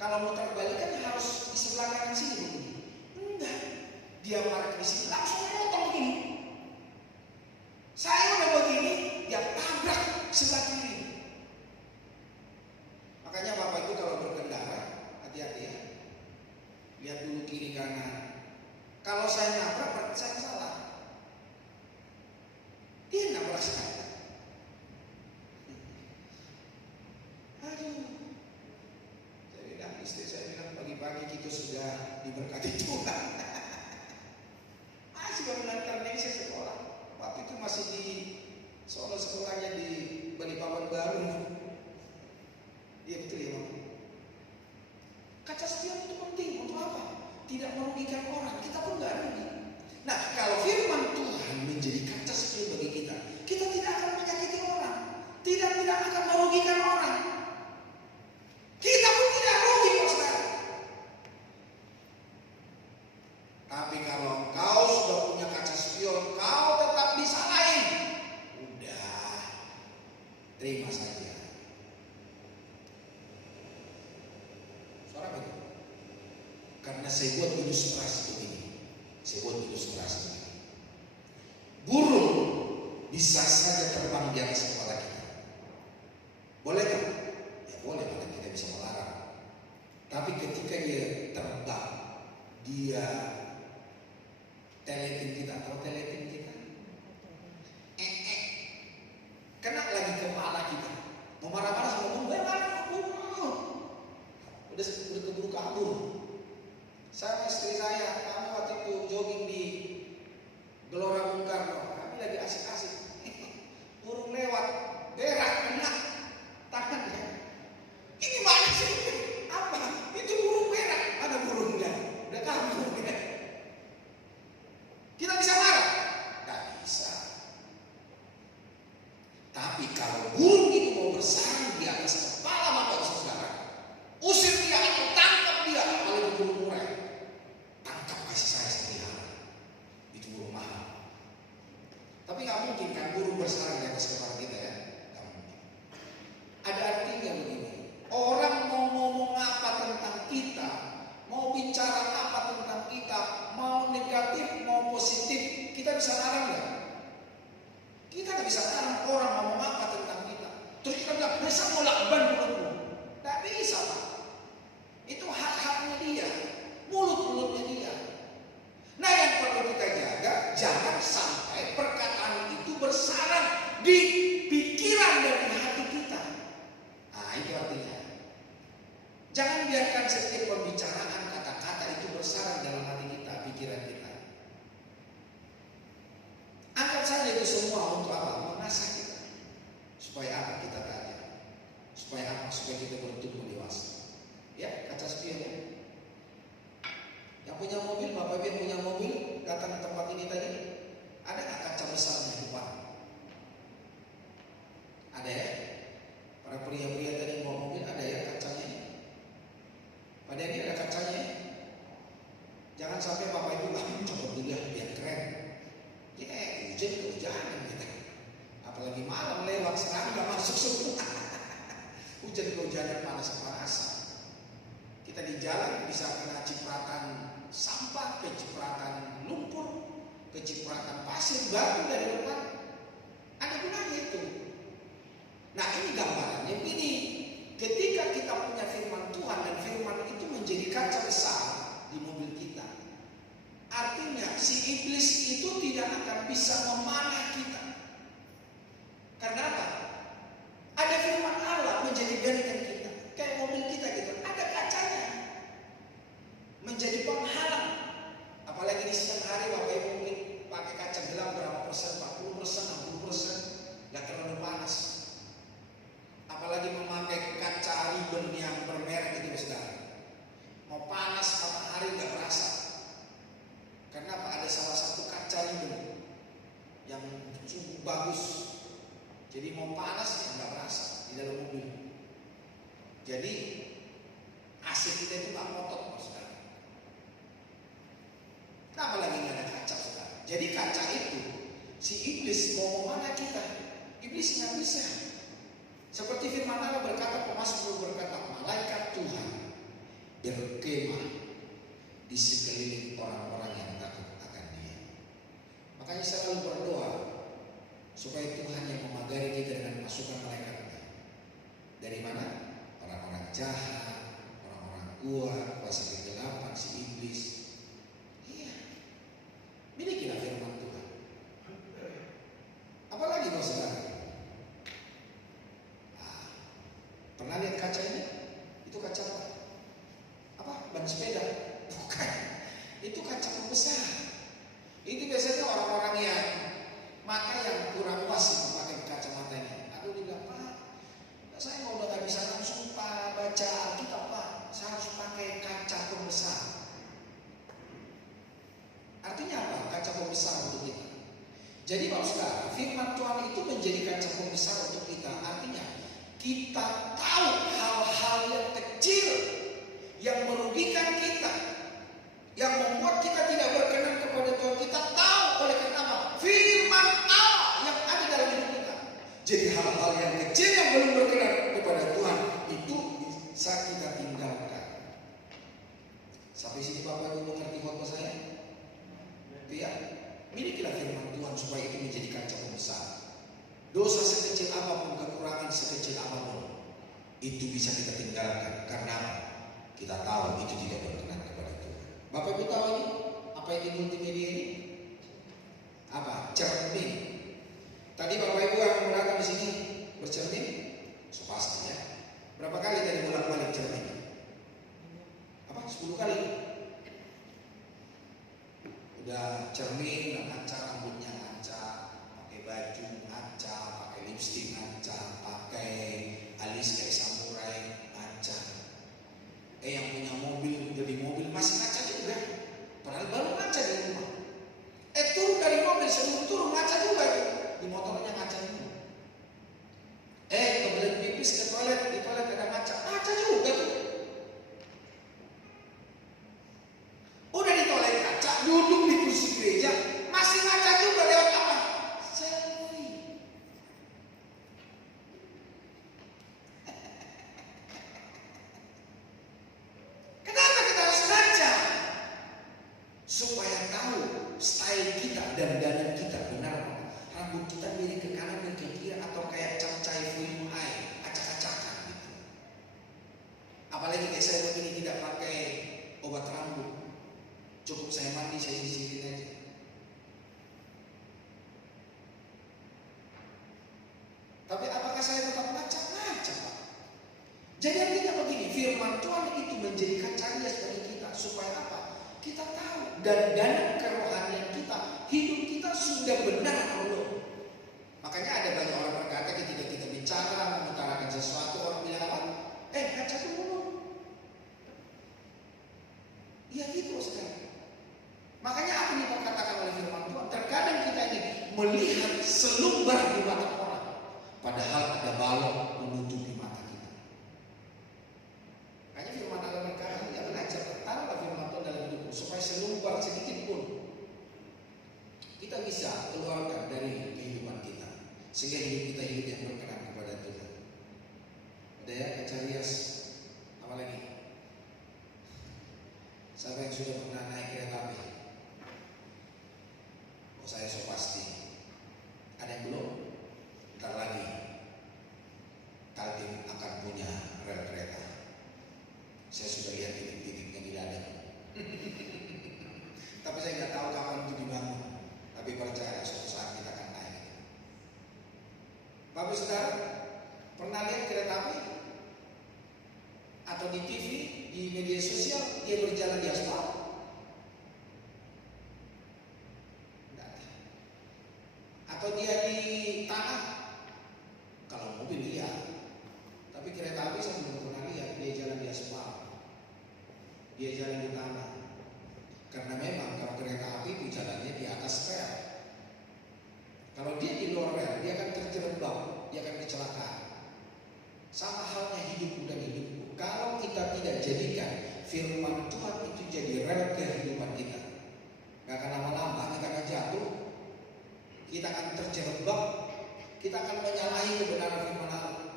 Kalau mutar balik kan harus di sebelah kanan sini begini. Enggak, dia parkir di sini langsung potong begini. Saya udah begini, dia tabrak sebelah kiri. Makanya Bapak Ibu kalau berkendara hati-hati ya. Lihat dulu kiri kanan. Kalau saya nabrak berarti saya salah. Dia nabrak saya. Aduh. Jadi istri saya bilang pagi-pagi kita sudah diberkati Tuhan. Masih baru mengantar nih saya sekolah. Waktu itu masih di Solo, sekolahnya di Balikpapan baru. Iya betul ya Bang. Kaca spion itu penting untuk apa? Tidak merugikan orang, kita pun nggak rugi. Nah, kalau firman Tuhan menjadi kaca spion bagi kita, kita tidak akan menyakiti orang, tidak akan merugikan orang. Kita pun tidak rugi, saudara. Tapi kalau kau sudah punya kaca spion, kau tetap disalahin. Udah, terima saja. Suara betul. Karena saya buat ilustrasi begini. Burung bisa saja terbang di atas kepala kita. Boleh kan? Ya boleh, karena kita bisa melarang. Tapi ketika dia terbang, dia teletin kita. Tahu teletin kita? Kena lagi kepala kita. Mau marah-marah sama burung, udah keburu kabur. Sama istri saya, kami waktu itu jogging di Gelora Bung Karno. Kami lagi asik-asik. Burung lewat, berak kena tangannya. Ini mana sih? Apa? Itu burung berak. Ada burungnya. Udah kabur. Gak mungkin kan burung bersarang di atas kepala kita ya. Gak mungkin. Ada artinya begini. Orang mau ngomong apa tentang kita, mau bicara apa tentang kita, mau negatif mau positif, kita bisa larang nggak? Kita nggak bisa larang orang ngomong apa tentang kita. Terus kita bilang, bisa mau lakban mulutmu? Nggak bisa Pak. Itu hak-haknya dia, mulut-mulutnya dia. Nah yang perlu kita jaga, jangan sampai perkataan itu bersarang di pikiran dan hati kita. Nah itu artinya. Jangan biarkan setiap pembicaraan kata-kata itu bersarang dalam hati kita, pikiran kita. Anggap saja itu semua untuk apa? Mengasah kita. Supaya apa? Kita tanya. Supaya apa? Supaya kita bertumbuh dewasa. Ya, kaca spion ya. Yang punya mobil, Bapak Ibu yang punya mobil datang ke tempat ini tadi, ada nggak kaca besarnya di depan? Ada ya? Para pria-pria tadi yang bawa mobil ada ya kacanya? Pada ini ada kacanya. Jangan sampai Bapak Ibu coba dilihat biar keren. Ya hujan-hujanan kita. Apalagi malam lewat sekarang nggak masuk semua. Hujan-hujanan panas-panasan. Kita di jalan bisa kena cipratan sampah, kecipratan lumpur, kecipratan pasir, batu dari depan. Ada gunanya itu. Nah ini gambarannya begini. Ketika kita punya firman Tuhan dan firman itu menjadi kaca besar di mobil kita, artinya si iblis itu tidak akan bisa memanah kita. Karena apa? Ada firman Allah menjadi benteng kita. Kayak mobil kita gitu, ada kacanya. Menjadi penghalang. Apalagi di siang hari Bapak Ibu mungkin pakai kaca gelap berapa persen, 40%, 60%, gak terlalu panas. Apalagi memakai kaca ribbon yang bermerek itu saudara. Mau panas matahari nggak berasa. Karena apa? Ada salah satu kaca ribbon yang cukup bagus. Jadi mau panas ya nggak berasa di dalam mobil. Jadi AC kita itu nggak ngotot saudara. Kenapa lagi nggak ada kaca saudara? Jadi kaca itu si iblis mau mana kita? Iblis nggak bisa. Seperti firman Allah berkata, Pemasmur berkata, malaikat Tuhan berkemah di sekeliling orang-orang yang takut akan Dia. Makanya selalu berdoa supaya Tuhan yang memagari kita dengan pasukan malaikatnya. Dari mana? Orang-orang jahat, orang-orang kuat, kuasa kegelapan, si iblis. Iya. Milikilah firman Tuhan. Apalagi kau saudara? Pernah lihat kaca ini? Itu kaca apa? Apa? Ban sepeda? Bukan. Itu kaca pembesar. Itu biasanya orang-orang yang mata yang kurang luas memakai kacamata ini. Aku bilang, Pak, saya mau udah gak bisa langsung Pak baca Alkitab Pak. Saya harus pakai kaca pembesar. Artinya apa? Kaca pembesar untuk kita. Jadi Bapak Saudara, firman Tuhan itu menjadi kaca pembesar untuk kita. Artinya kita tahu hal-hal yang kecil yang merugikan kita, yang membuat kita tidak berkenan kepada Tuhan. Kita tahu oleh karena apa? Firman Allah yang ada dalam hidup kita. Jadi hal-hal yang kecil yang belum berkenan kepada Tuhan itu bisa kita tinggalkan. Sampai sini Bapak Ibu mengerti khotbah saya? Itu ya. Milikilah firman Tuhan supaya itu menjadi kaca pembesar. Dosa sekecil apapun, kekurangan sekecil apapun, itu bisa kita tinggalkan. Karena kita tahu itu tidak berkenan kepada Tuhan. Bapak Ibu tahu ini? Apa itu multimedia ini? Apa? Cermin. Tadi Bapak Ibu yang berada di sini bercermin? So pasti ya. Berapa kali tadi bolak-balik cermin? Apa? 10 kali. Udah cermin, ngaca rambutnya ngaca, pakai baju ngaca, pakai lipstik ngaca, pakai alis kayak samurai ngaca. Yang punya mobil, beli mobil masih ngaca juga. Padahal baru ngaca di rumah. Turun dari mobil sebelum turun ngaca juga itu. Di motornya ngaca juga. Kebelet pipis ke toilet, di toilet ada ngaca juga tuh. Udah di toilet ngaca, duduk di kursi gereja, masih ngaca juga lewat apa? Selfie. tahu style kita dan dandan kita benar. Rambut kita miring ke kanan dan ke kiri atau kayak capcay film air, acak-acakan gitu. Apalagi kayak saya begini tidak pakai obat rambut, cukup saya mandi, saya sisirin aja. Tapi apakah saya tetap ngacak-ngacak, Pak? Jadi artinya begini, firman Tuhan itu menjadikan cahaya bagi kita supaya apa? Kita tahu dan kerohanian kita, hidup kita sudah benar atau belum. Makanya ada banyak orang berkata ketika kita bicara mengutarakan sesuatu, orang bilang apa? Baca dulu. Iya gitu sekali. Makanya apa yang dikatakan oleh firman Tuhan? Terkadang kita ini melihat selumbar di mata orang, padahal ada balok menutupi mata kita. Makanya firman Allah berkata, ya belajar, taruhlah firman Tuhan dalam hidupmu supaya selumbar sedikit pun kita bisa keluarkan dari kehidupan kita, sehingga hidup kita hidup yang berkenan kepada Tuhan. Ada ya, Kacarias, apa lagi? Siapa yang sudah pernah naik kereta api? Oh, saya so pasti. Ada yang belum? Bentar lagi Kaltim akan punya rel kereta. Saya sudah lihat titik-titiknya di ladang. Tapi saya nggak tahu kapan itu dibangun. Tapi percaya suatu saat kita akan naik. Bapak saudara, pernah lihat kereta api? Atau di TV, di media sosial, dia berjalan di aspal? Enggak ada. Atau dia di tanah? Kalau mobil iya. Tapi kereta api saya belum pernah lihat dia jalan di aspal. Dia jalan di tanah. Karena memang kalau kereta api itu jalannya di atas rel. Kalau dia di luar rel, dia akan terjerembab, dia akan kecelakaan. Sama halnya hidupku dan hidupku. Kalau kita tidak jadikan firman Tuhan itu jadi rel kehidupan kita, gak akan lama-lama kita akan jatuh, kita akan terjerembab, kita akan menyalahi kebenaran firman Allah.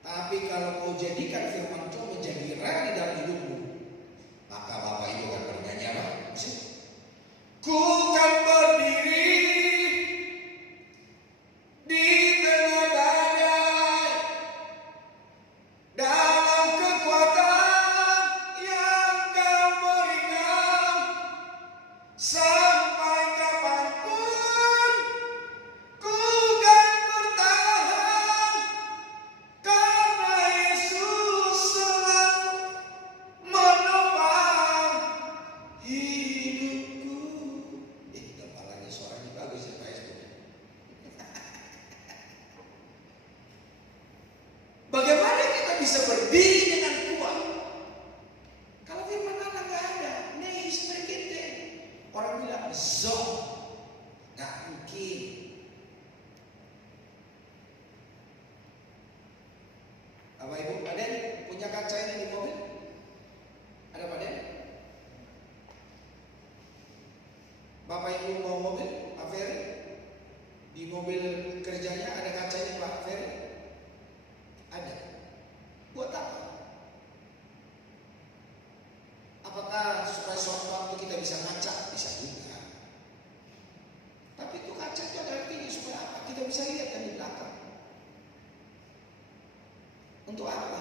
Tapi kalau kau jadikan firman Tuhan menjadi rel di dalam hidupmu, maka Bapak Ibu akan bernyanyi apa? Ku kan berdiri di tengah badai dalam kekuatan yang kau berikan, sampai kapanpun ku kan bertahan, karena Yesus selalu menopang hidupku. Kepalanya suaranya bagus ya Pak Esbo. Bagaimana kita bisa berdiri dengan kuat kalau firman Allah nggak ada? Nehis berkite. Orang bilang zon, nggak mungkin. Bapak Ibu, ada yang punya kaca ini di mobil? Ada Pak Den? Bapak Ibu mau mobil, Pak Ferry? Di mobil kerjanya ada kacanya Pak Ferry? Ada. Buat apa? Apakah supaya suatu waktu kita bisa ngaca? Bisa juga. Tapi itu kaca itu ada artinya supaya apa? Kita bisa lihat yang di belakang. Untuk apa?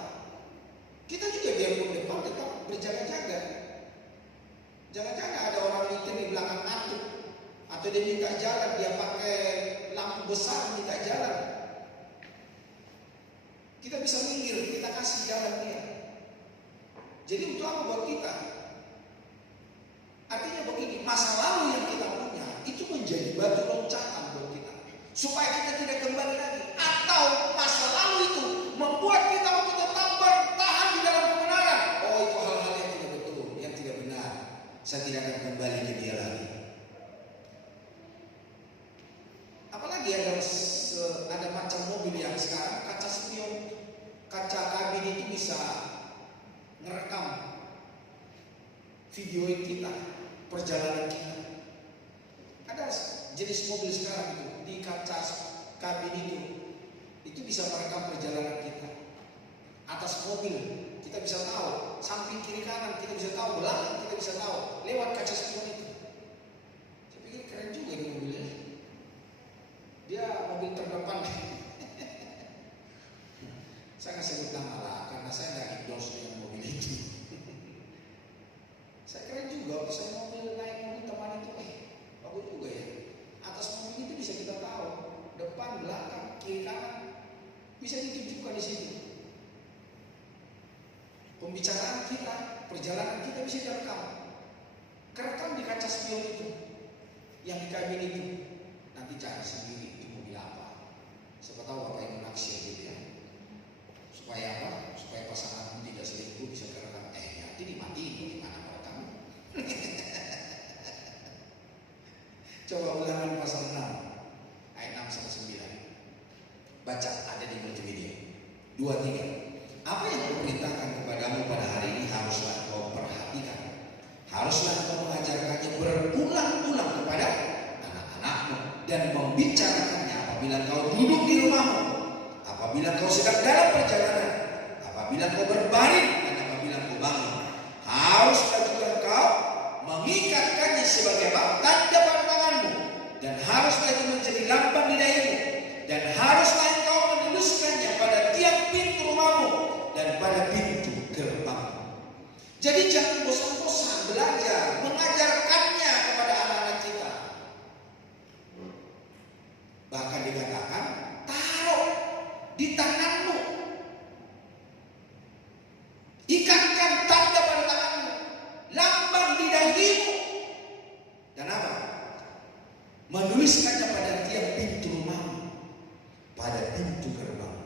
Kita juga biarpun depan tetap berjaga-jaga. Jangan-jangan ada orang nyetir di belakang ngantuk, atau dia minta jalan, dia pakai lampu besar minta jalan. Kita bisa minggir, kita kasih jalan dia. Jadi untuk apa buat kita? Artinya begini, masa lalu yang kita punya itu menjadi batu loncatan buat kita, supaya kita tidak kembali lagi. Atau masa lalu itu membuat kita untuk tetap bertahan di dalam kebenaran. Oh, itu hal-hal yang tidak betul, yang tidak benar. Saya tidak akan kembali ke dia lagi. Apalagi ada macam mobil yang sekarang kaca spion, kaca kabin itu bisa ngerekam videoin kita, perjalanan kita. Ada jenis mobil sekarang itu di kaca kabin itu bisa merekam perjalanan kita. Atas mobil kita bisa tahu, samping kiri kanan kita bisa tahu, belakang kita bisa tahu lewat kaca spion itu. Yang di kabin itu nanti cari sendiri itu mobil apa. Siapa tahu Bapak Ibu naksir gitu ya. Supaya apa? Supaya pasangan tidak selingkuh bisa katakan, nanti dimatiin gimana pada kamu. Coba Ulangan pasal 6 ayat 6 sampai 9. Baca, ada di multimedia. 2-3. Apa yang kuperintahkan kepadamu pada hari ini haruslah kau perhatikan. Haruslah kau mengajarkannya berulang-ulang kepada anak-anakmu dan membicarakannya apabila kau duduk di rumahmu, apabila kau sedang dalam perjalanan, apabila kau berbaring dan apabila kau bangun. Haruslah juga kau mengikatkannya sebagai tanda pada tanganmu, dan haruslah itu menjadi lambang di dahimu, dan haruslah engkau menuliskannya pada tiang pintu rumahmu dan pada pintu gerbangmu. Jadi jangan bosan-bosan belajar, mengajarkannya kepada anak-anak kita. Bahkan dikatakan, taruh di tanganmu, ikatkan tanda pada tanganmu, lambang di dahimu, dan apa? Menuliskannya pada tiap pintu rumahmu, pada pintu gerbang.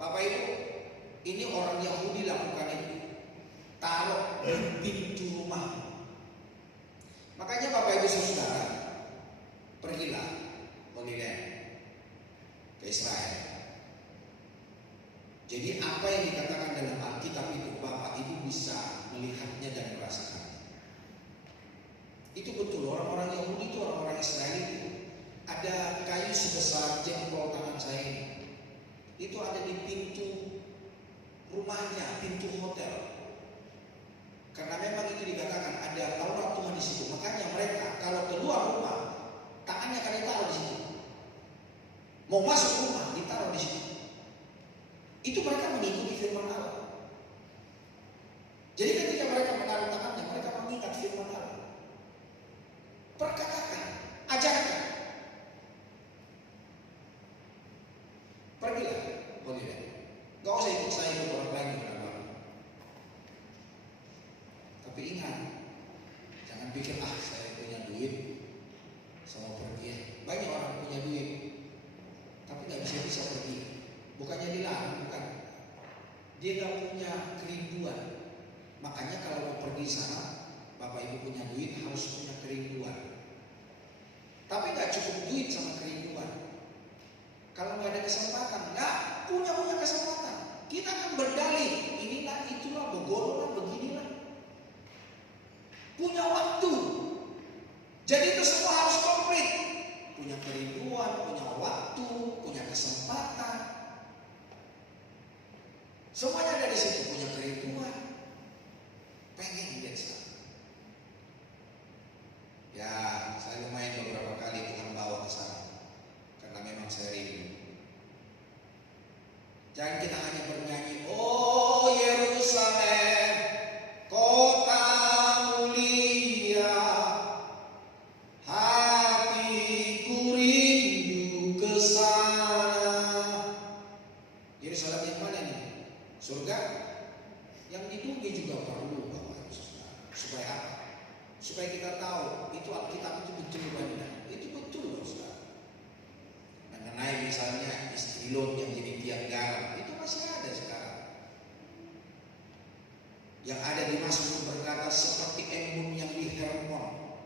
Bapak Ibu, ini orang Yahudi lakukan itu. Taruh di pintu rumah. Makanya Bapak Ibu Saudara, pergilah Holy Land ke Israel. Jadi apa yang dikatakan dalam Alkitab itu, Bapak Ibu bisa melihatnya dan merasakannya. Itu betul, orang-orang Yahudi itu, orang-orang Israel itu, ada kayu sebesar jempol tangan saya ini. Itu ada di pintu rumahnya, pintu hotel. Karena memang itu dikatakan ada aurat Tuhan di situ. Makanya mereka kalau keluar rumah, tangannya akan ditaruh di situ. Mau masuk rumah, ditaruh di situ. Itu mereka mengikuti firman Allah. Jadi ketika mereka menaruh tangannya, mereka mengingat firman Allah. Perkatakan, ajarkan. Pergilah, boleh. Gak usah ikut saya ikut orang lain. Tapi ingat, jangan pikir saya punya duit, saya mau pergi. Banyak orang punya duit, tapi nggak bisa pergi. Bukannya dilarang, bukan. Dia nggak punya kerinduan. Makanya kalau mau pergi sana, Bapak Ibu punya duit harus punya kerinduan. Tapi nggak cukup duit sama kerinduan. Kalau nggak ada kesempatan, nggak punya kesempatan. Kita akan berdalih, inilah itulah, begololah, beginilah. Punya waktu. Jadi itu semua harus komplit. Punya kerinduan, punya waktu, punya kesempatan. Semuanya ada di situ. Punya kerinduan, pengen lihat sana. Ya, saya lumayan beberapa kali Tuhan bawa ke sana. Karena memang saya rindu. Jangan kita hanya bernyanyi, oh Yerusalem, kota mulia, hatiku rindu ke sana. Yerusalem yang mana nih? Surga? Yang di bumi juga perlu, Bapak Ibu Saudara. Supaya apa? Supaya kita tahu itu Alkitab itu betul benar. Itu betul, Saudara. Mengenai misalnya istri Lot yang jadi tiang garam, itu masih ada sekarang. Yang ada di Mazmur berkata seperti embun yang di Hermon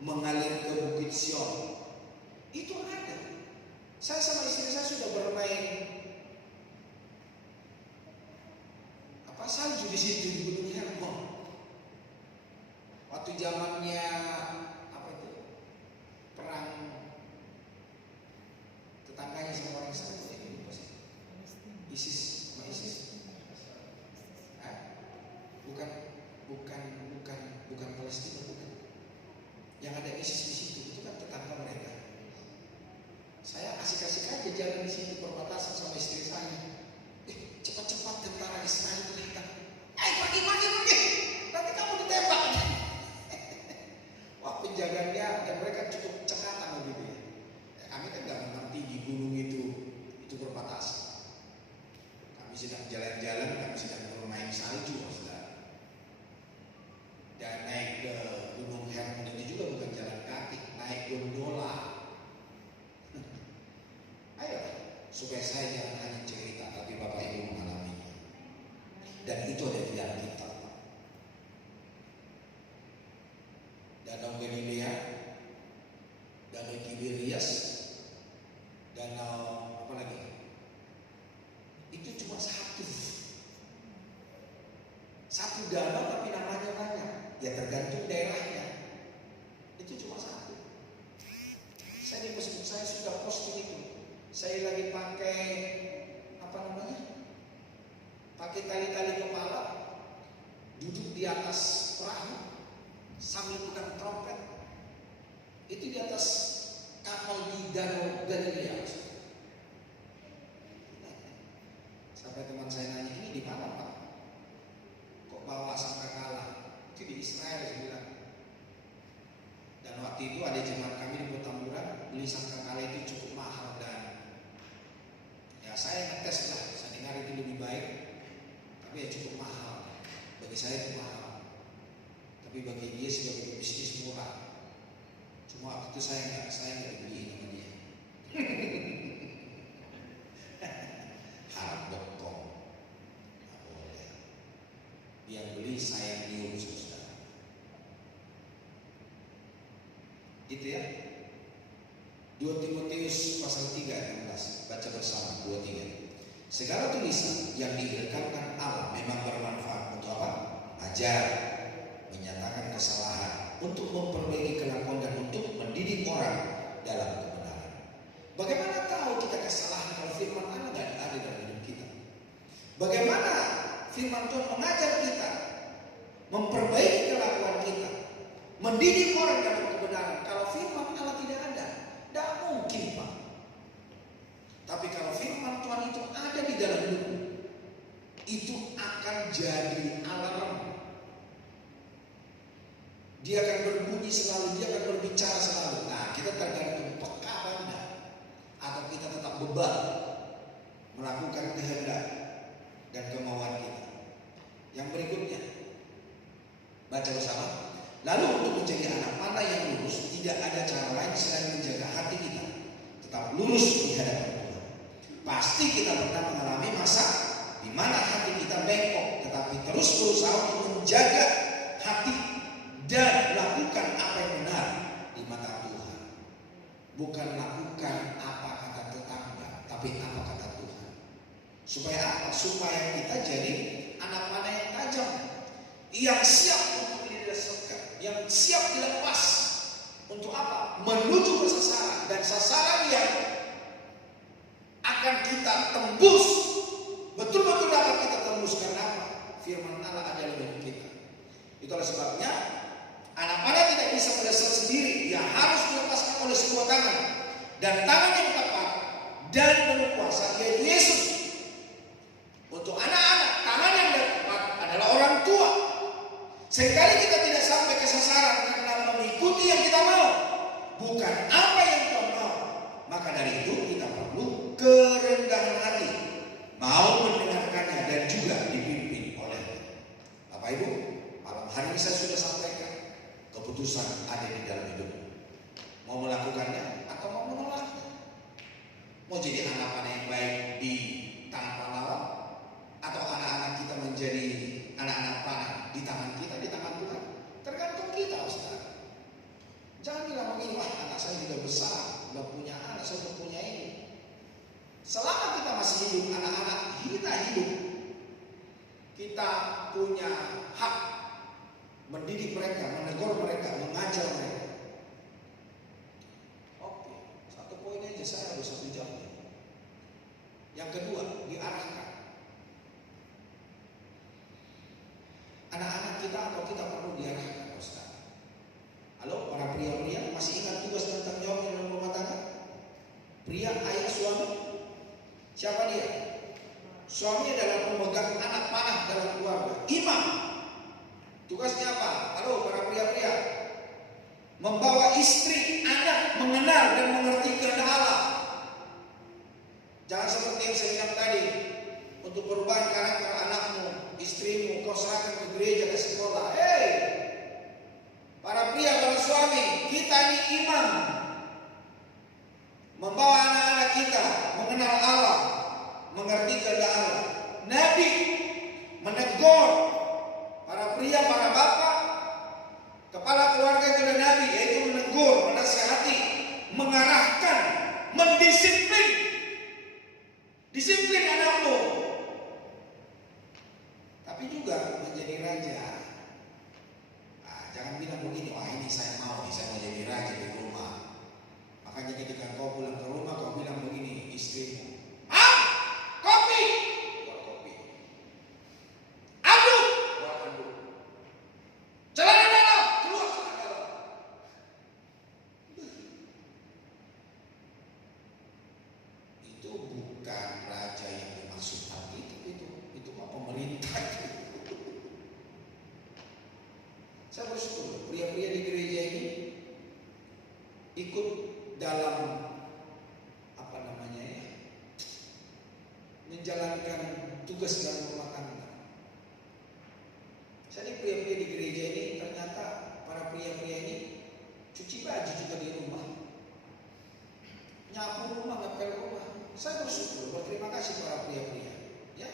mengalir ke Bukit Sion. Itu ada. Saya sama istri saya sudah bermain salju di situ di Gunung Hermon. Waktu zamannya perang tetangganya sama orang Israel, ISIS. Bukan Palestina, bukan. Yang ada ISIS di situ itu kan tetangga mereka. Saya asik-asik aja jalan di situ perbatasan sama istri saya. Cepat-cepat tentara Israel itu datang. Pergi. Nanti kamu ditembak. Wah, penjaganya dan mereka cukup cekatan begitu ya. Kami kan nggak mengerti di gunung itu perbatasan. Kami sedang jalan-jalan, kami sedang bermain salju, saudara. Dan naik ke Gunung Hermon itu juga bukan jalan kaki, supaya saya jangan hanya cerita, tapi Bapak Ibu mengalaminya. Dan itu ada di dalam kitab. Danau Galilea, Danau Tiberias, danau apa lagi? Itu cuma satu danau tapi namanya banyak. Ya tergantung daerahnya. Itu cuma satu. Saya di masjid saya sudah posting itu. Saya lagi pakai apa namanya? Pakai tali-tali kepala, duduk di atas perahu sambil pegang trompet. Itu di atas kapal di Danau Galilea. Sampai teman saya nanya, ini di mana Pak? Kok bawa sangkakala? Itu di Israel, saya bilang. Dan waktu itu ada jemaat kami di Petamburan, beli sangkakala itu cukup mahal dan ya saya ngetes lah. Saya dengar itu lebih baik, tapi ya cukup mahal. Bagi saya itu mahal, tapi bagi dia sebagai bisnis murah. Cuma waktu itu saya nggak dibeli sama dia. Harap bokong, nggak boleh. Yang beli saya nium saudara. Gitu ya. 2 Timotius pasal 3 ayat 16. Baca bersama 2-3. Segala tulisan yang diilhamkan Allah memang bermanfaat untuk apa? Ajar, menyatakan kesalahan, untuk memperbaiki kelakuan dan untuk mendidik orang dalam kebenaran. Bagaimana tahu kita kesalahan kalau firman Allah tidak ada dalam hidup kita? Bagaimana firman Tuhan mengajar kita memperbaiki kelakuan kita, mendidik orang dalam kebenaran kalau firman Allah tidak ada? Tidak mungkin Pak. Tapi kalau firman Tuhan itu ada di dalam hidupmu, itu akan jadi alarm. Dia akan berbunyi selalu, dia akan berbicara selalu. Nah, kita tergantung peka Anda atau kita tetap bebal melakukan kehendak dan kemauan kita. Yang berikutnya, baca bersama. Lalu untuk menjadi anak panah yang lurus, tidak ada cara lain selain menjaga hati kita tetap lurus di hadapan Tuhan. Pasti kita pernah mengalami masa di mana hati kita bengkok, tetapi terus berusaha untuk menjaga hati dan lakukan apa yang benar di mata Tuhan. Bukan lakukan apa kata tetangga, tapi apa kata Tuhan. Supaya apa? Supaya kita jadi anak panah yang tajam, yang siap untuk didasarkan, yang siap dilepas. Untuk apa? Menuju ke sasaran, dan sasaran yang akan kita tembus. Betul-betul dapat kita tembus karena apa? Firman Allah ada dalam kita. Itulah sebabnya anak panah tidak bisa berdasar sendiri. Dia harus dilepaskan oleh sebuah tangan, dan tangan yang tepat dan penuh kuasa yaitu Yesus. Untuk anak-anak, tangan yang tepat adalah orang tua. Seringkali kita tidak sampai ke sasaran karena mengikuti yang kita mau, bukan apa yang Tuhan mau. Maka dari itu kita perlu kerendahan hati, mau mendengarkannya dan juga dipimpin oleh Bapak Ibu. Malam hari ini saya sudah sampaikan, keputusan ada di dalam hidup. Mau melakukannya atau mau menolaknya? Mau jadi anak panah yang baik di tangan pahlawan, atau anak-anak kita menjadi anak-anak panah di tangan kita, di tangan Tuhan? Tergantung kita, Ustaz. Jangan bilang begini, wah anak saya sudah besar, sudah punya anak, saya sudah punya ini. Selama kita masih hidup, anak-anak kita hidup, kita punya hak mendidik mereka, menegur mereka, mengajar mereka. Oke, satu poin aja, saya harus 1 jam. Yang kedua, diarahkan. Anak-anak kita atau kita perlu diarahkan, Ustaz. Halo, para pria-pria, masih ingat tugas dan tanggung jawab dalam rumah tangga? Pria, ayah, suami. Siapa dia? Suami adalah pemegang anak panah dalam keluarga, imam. Tugasnya apa? Halo, para pria-pria, membawa istri, anak mengenal dan mengerti kehendak Allah. Jangan seperti yang saya bilang tadi, untuk perubahan karakter anakmu, istrimu, kau serahkan ke gereja, ke sekolah. Hei, para pria, para suami, kita ini imam. Membawa anak-anak kita mengenal Allah, ikut dalam menjalankan tugas dalam rumah tangga. Jadi pria-pria di gereja ini ternyata para pria-pria ini cuci baju juga di rumah, nyapu rumah, ngepel rumah. Saya bersyukur, berterima kasih para pria-pria. Ya,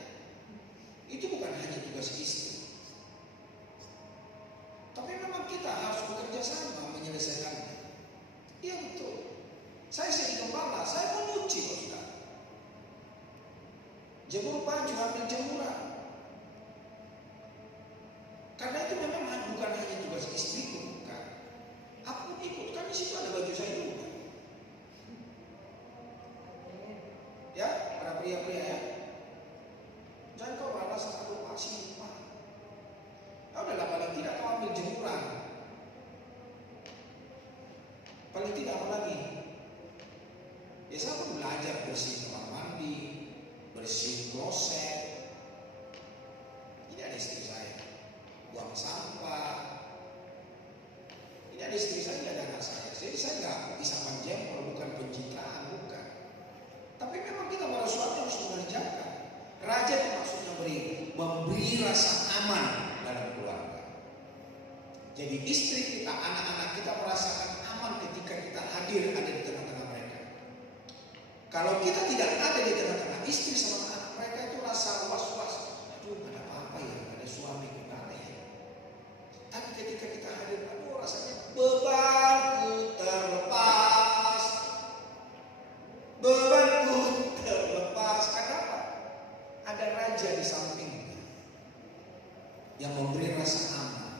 itu bukan hanya tugas istri, tapi memang kita harus bekerja sama menyelesaikannya. Iya betul. Saya jadi gembala, saya pun nyuci kok kita. Jemur baju, ambil jemuran. Karena itu memang bukan hanya tugas istriku, bukan. Aku pun ikut, kan di situ ada baju saya juga. Ya, para pria-pria ya. Jangan kau beralasan aku masih lupa. Ya udahlah, paling tidak kau ambil jemuran. Paling tidak apa lagi? Ya saya pun belajar bersih kamar mandi, bersih kloset. Ini ada istri saya, buang sampah. Ini ada istri saya, ini ada anak saya. Jadi saya nggak bisa menjempol, bukan pencitraan, bukan. Tapi memang kita para suami harus mengerjakan. Raja itu maksudnya memberi rasa aman dalam keluarga. Jadi istri kita, anak-anak kita merasakan aman ketika kita hadir ada di tengah-tengah mereka. Kalau kita tidak ada di tengah-tengah istri sama anak mereka itu rasa was-was. Aduh, ada apa-apa ya, ada suami gimana ya. Tapi ketika kita hadir, aduh rasanya bebanku terlepas. Bebanku terlepas. Kenapa? Ada raja di sampingnya yang memberi rasa aman.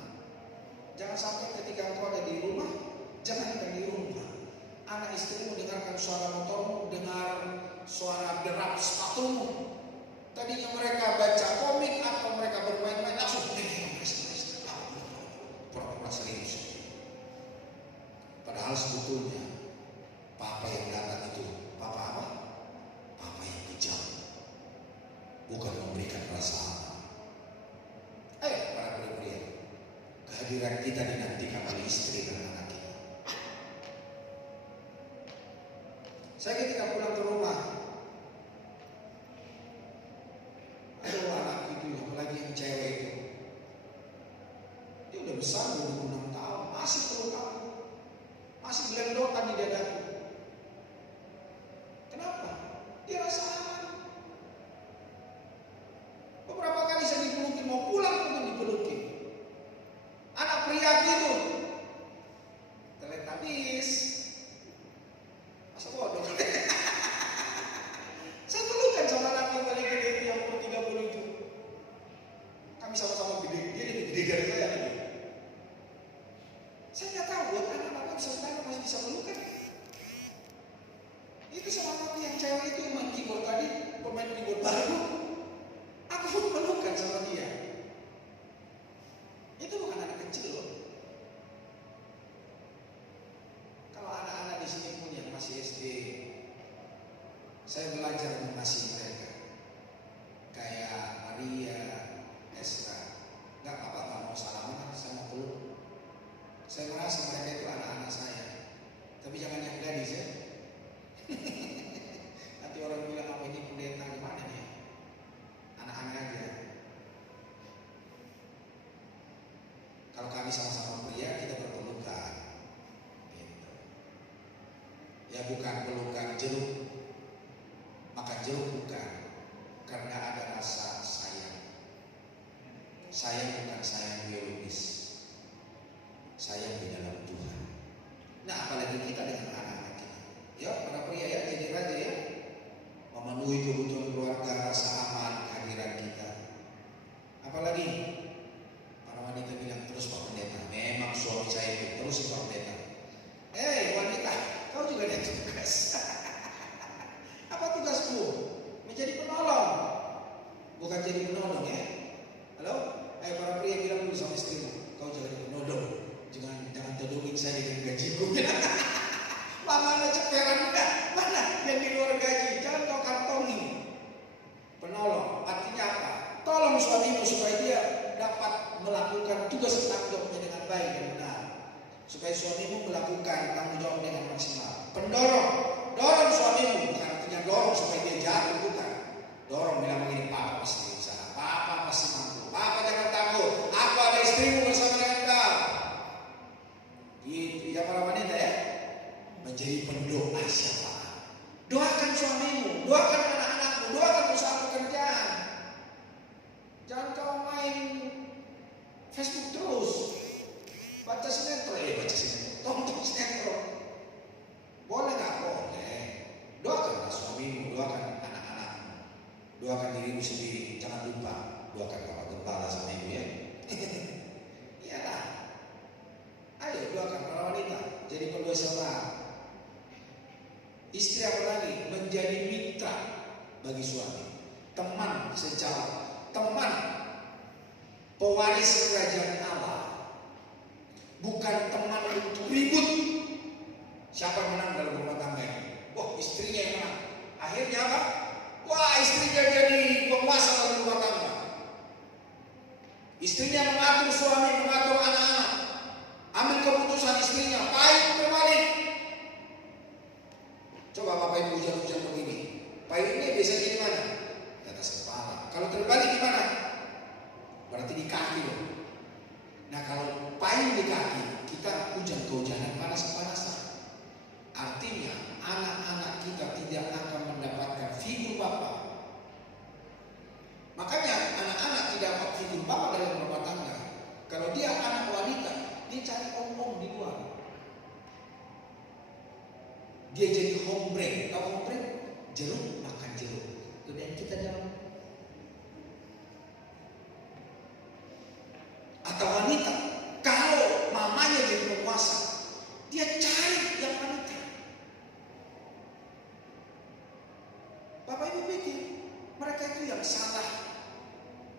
Jangan sampai ketika engkau ada di rumah, jangan di rumah. Anak istrimu mendengarkan suara motormu, dengar suara derap sepatumu. Tadinya mereka baca komik atau mereka bermain-main, langsung pura-pura serius. Padahal sebetulnya papa yang datang itu papa apa? Papa yang kejam, bukan memberikan rasa aman. Ayo para pria, kehadiran kita dinantikan oleh istri dan anak kita. Saya ketika pulang ke rumah, aduh anak itu, apalagi yang cewek itu, dia udah besar 26 tahun, masih peluk aku, masih gelendotan di dadaku. Kenapa? Dia rasa aman. Beberapa kali saya dipelukin, mau pulang pun dipelukin. Anak pria gitu, teletabis, masa bodoh. Saya pelukan sama anak yang paling gede itu yang umur 30 itu. Kami sama-sama gede, dia lebih gede dari saya lagi. Saya nggak tahu buat anak-anak sekarang masih bisa pelukan. Itu sama anak yang cewek itu yang main keyboard tadi, pemain keyboard baru. Aku pun pelukan sama dia. Itu bukan anak kecil loh. Kalau anak-anak di sini pun yang masih SD, saya belajar mengasihi mereka. Kayak Maria, Esra. Nggak apa-apa, nggak mau salaman, saya mau peluk. Saya merasa mereka itu anak-anak saya. Tapi jangan yang gadis ya. Nanti orang bilang apa ini pendeta gimana nih? Anak-anak aja. Kalau kami sama-sama pria, kita berpelukan. Gitu. Ya bukan pelukan jeruk, makan jeruk bukan. Karena ada rasa sayang. Sayang bukan sayang biologis. Sayang di dalam Tuhan. Nah apalagi kita dengan anak-anak kita. Ya para pria ya, jadi raja ya. Memenuhi kebutuhan keluarga, rasa aman, kehadiran kita. Apalagi para wanita bilang terus Pak Pendeta, memang suami saya itu terus Pak Pendeta. Wanita, kau juga ada tugas. Apa tugasmu? Menjadi penolong, bukan jadi penolong ya. Halo? Para pria bilang dulu sama istrimu, kau jadi penolong, jangan tuduh Dorong suamimu, bukan artinya dorong supaya dia jatuh, bukan. Dorong bilang begini, papa masih berusaha, papa masih mampu, papa jangan takut, aku ada istrimu bersama dengan kau. Gitu ya para wanita ya. Menjadi pendoa syafaat. Doakan suamimu, doakan anak-anakmu, doakan usaha pekerjaan. Jangan kau main Facebook terus. Baca sinetron, tonton sinetron. Boleh nggak? Boleh. Doakanlah suamimu, doakan anak-anakmu, doakan dirimu sendiri. Jangan lupa doakan Bapak Gembala sama ibu ya. Iyalah. Ayo doakan para wanita jadi pendua syafaat. Istri apa lagi? Menjadi mitra bagi suami, teman sejalan, teman pewaris kerajaan Allah. Bukan teman untuk ribut. Siapa yang menang dalam rumah tangga ini? Wah, istrinya yang menang. Akhirnya apa? Wah, istrinya jadi penguasa dalam rumah tangga. Istrinya mengatur suami, mengatur anak-anak. Ambil keputusan istrinya, pahit terbalik. Coba Bapak Ibu hujan-hujan begini. Pahitnya biasanya di mana? Di atas kepala. Kalau terbalik di mana? Berarti di kaki loh. Nah kalau pahit di kaki, kita hujan kehujanan, panas-panasan. Artinya anak-anak kita tidak akan mendapatkan figur Bapak. Makanya anak-anak tidak dapat figur Bapak dalam rumah tangga. Kalau dia anak wanita, dia cari om-om di luar. Dia jadi hombre. Tahu hombre? Jeruk makan jeruk. Kemudian kita dalam. Atau wanita, kalau mamanya jadi penguasa, dia cari yang wanita. Bapak Ibu pikir mereka itu yang salah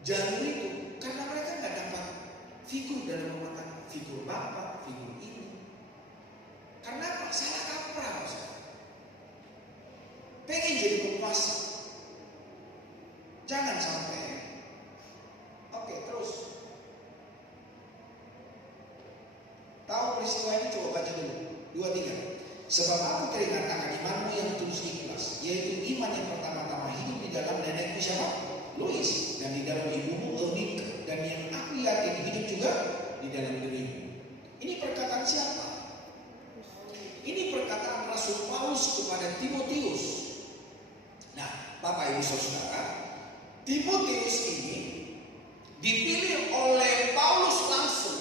jalur itu karena mereka nggak dapat figur dalam rumah tangga, figur bapak, figur ibu. Karena apa? Salah kaprah. Pengen jadi penguasa, jangan sampai. Oke, terus. Tahu peristiwa ini? Coba baca dulu 2-3. Sebab aku teringat akan imanmu yang tulus ikhlas, yaitu iman yang pertama-tama hidup di dalam nenekku siapa? Lois, dan di dalam ibumu Eunike, dan yang aku yakin hidup juga di dalam dirimu. Ini perkataan siapa? Ini perkataan Rasul Paulus kepada Timotius. Nah, Bapak Ibu Saudara, Timotius ini dipilih oleh Paulus langsung.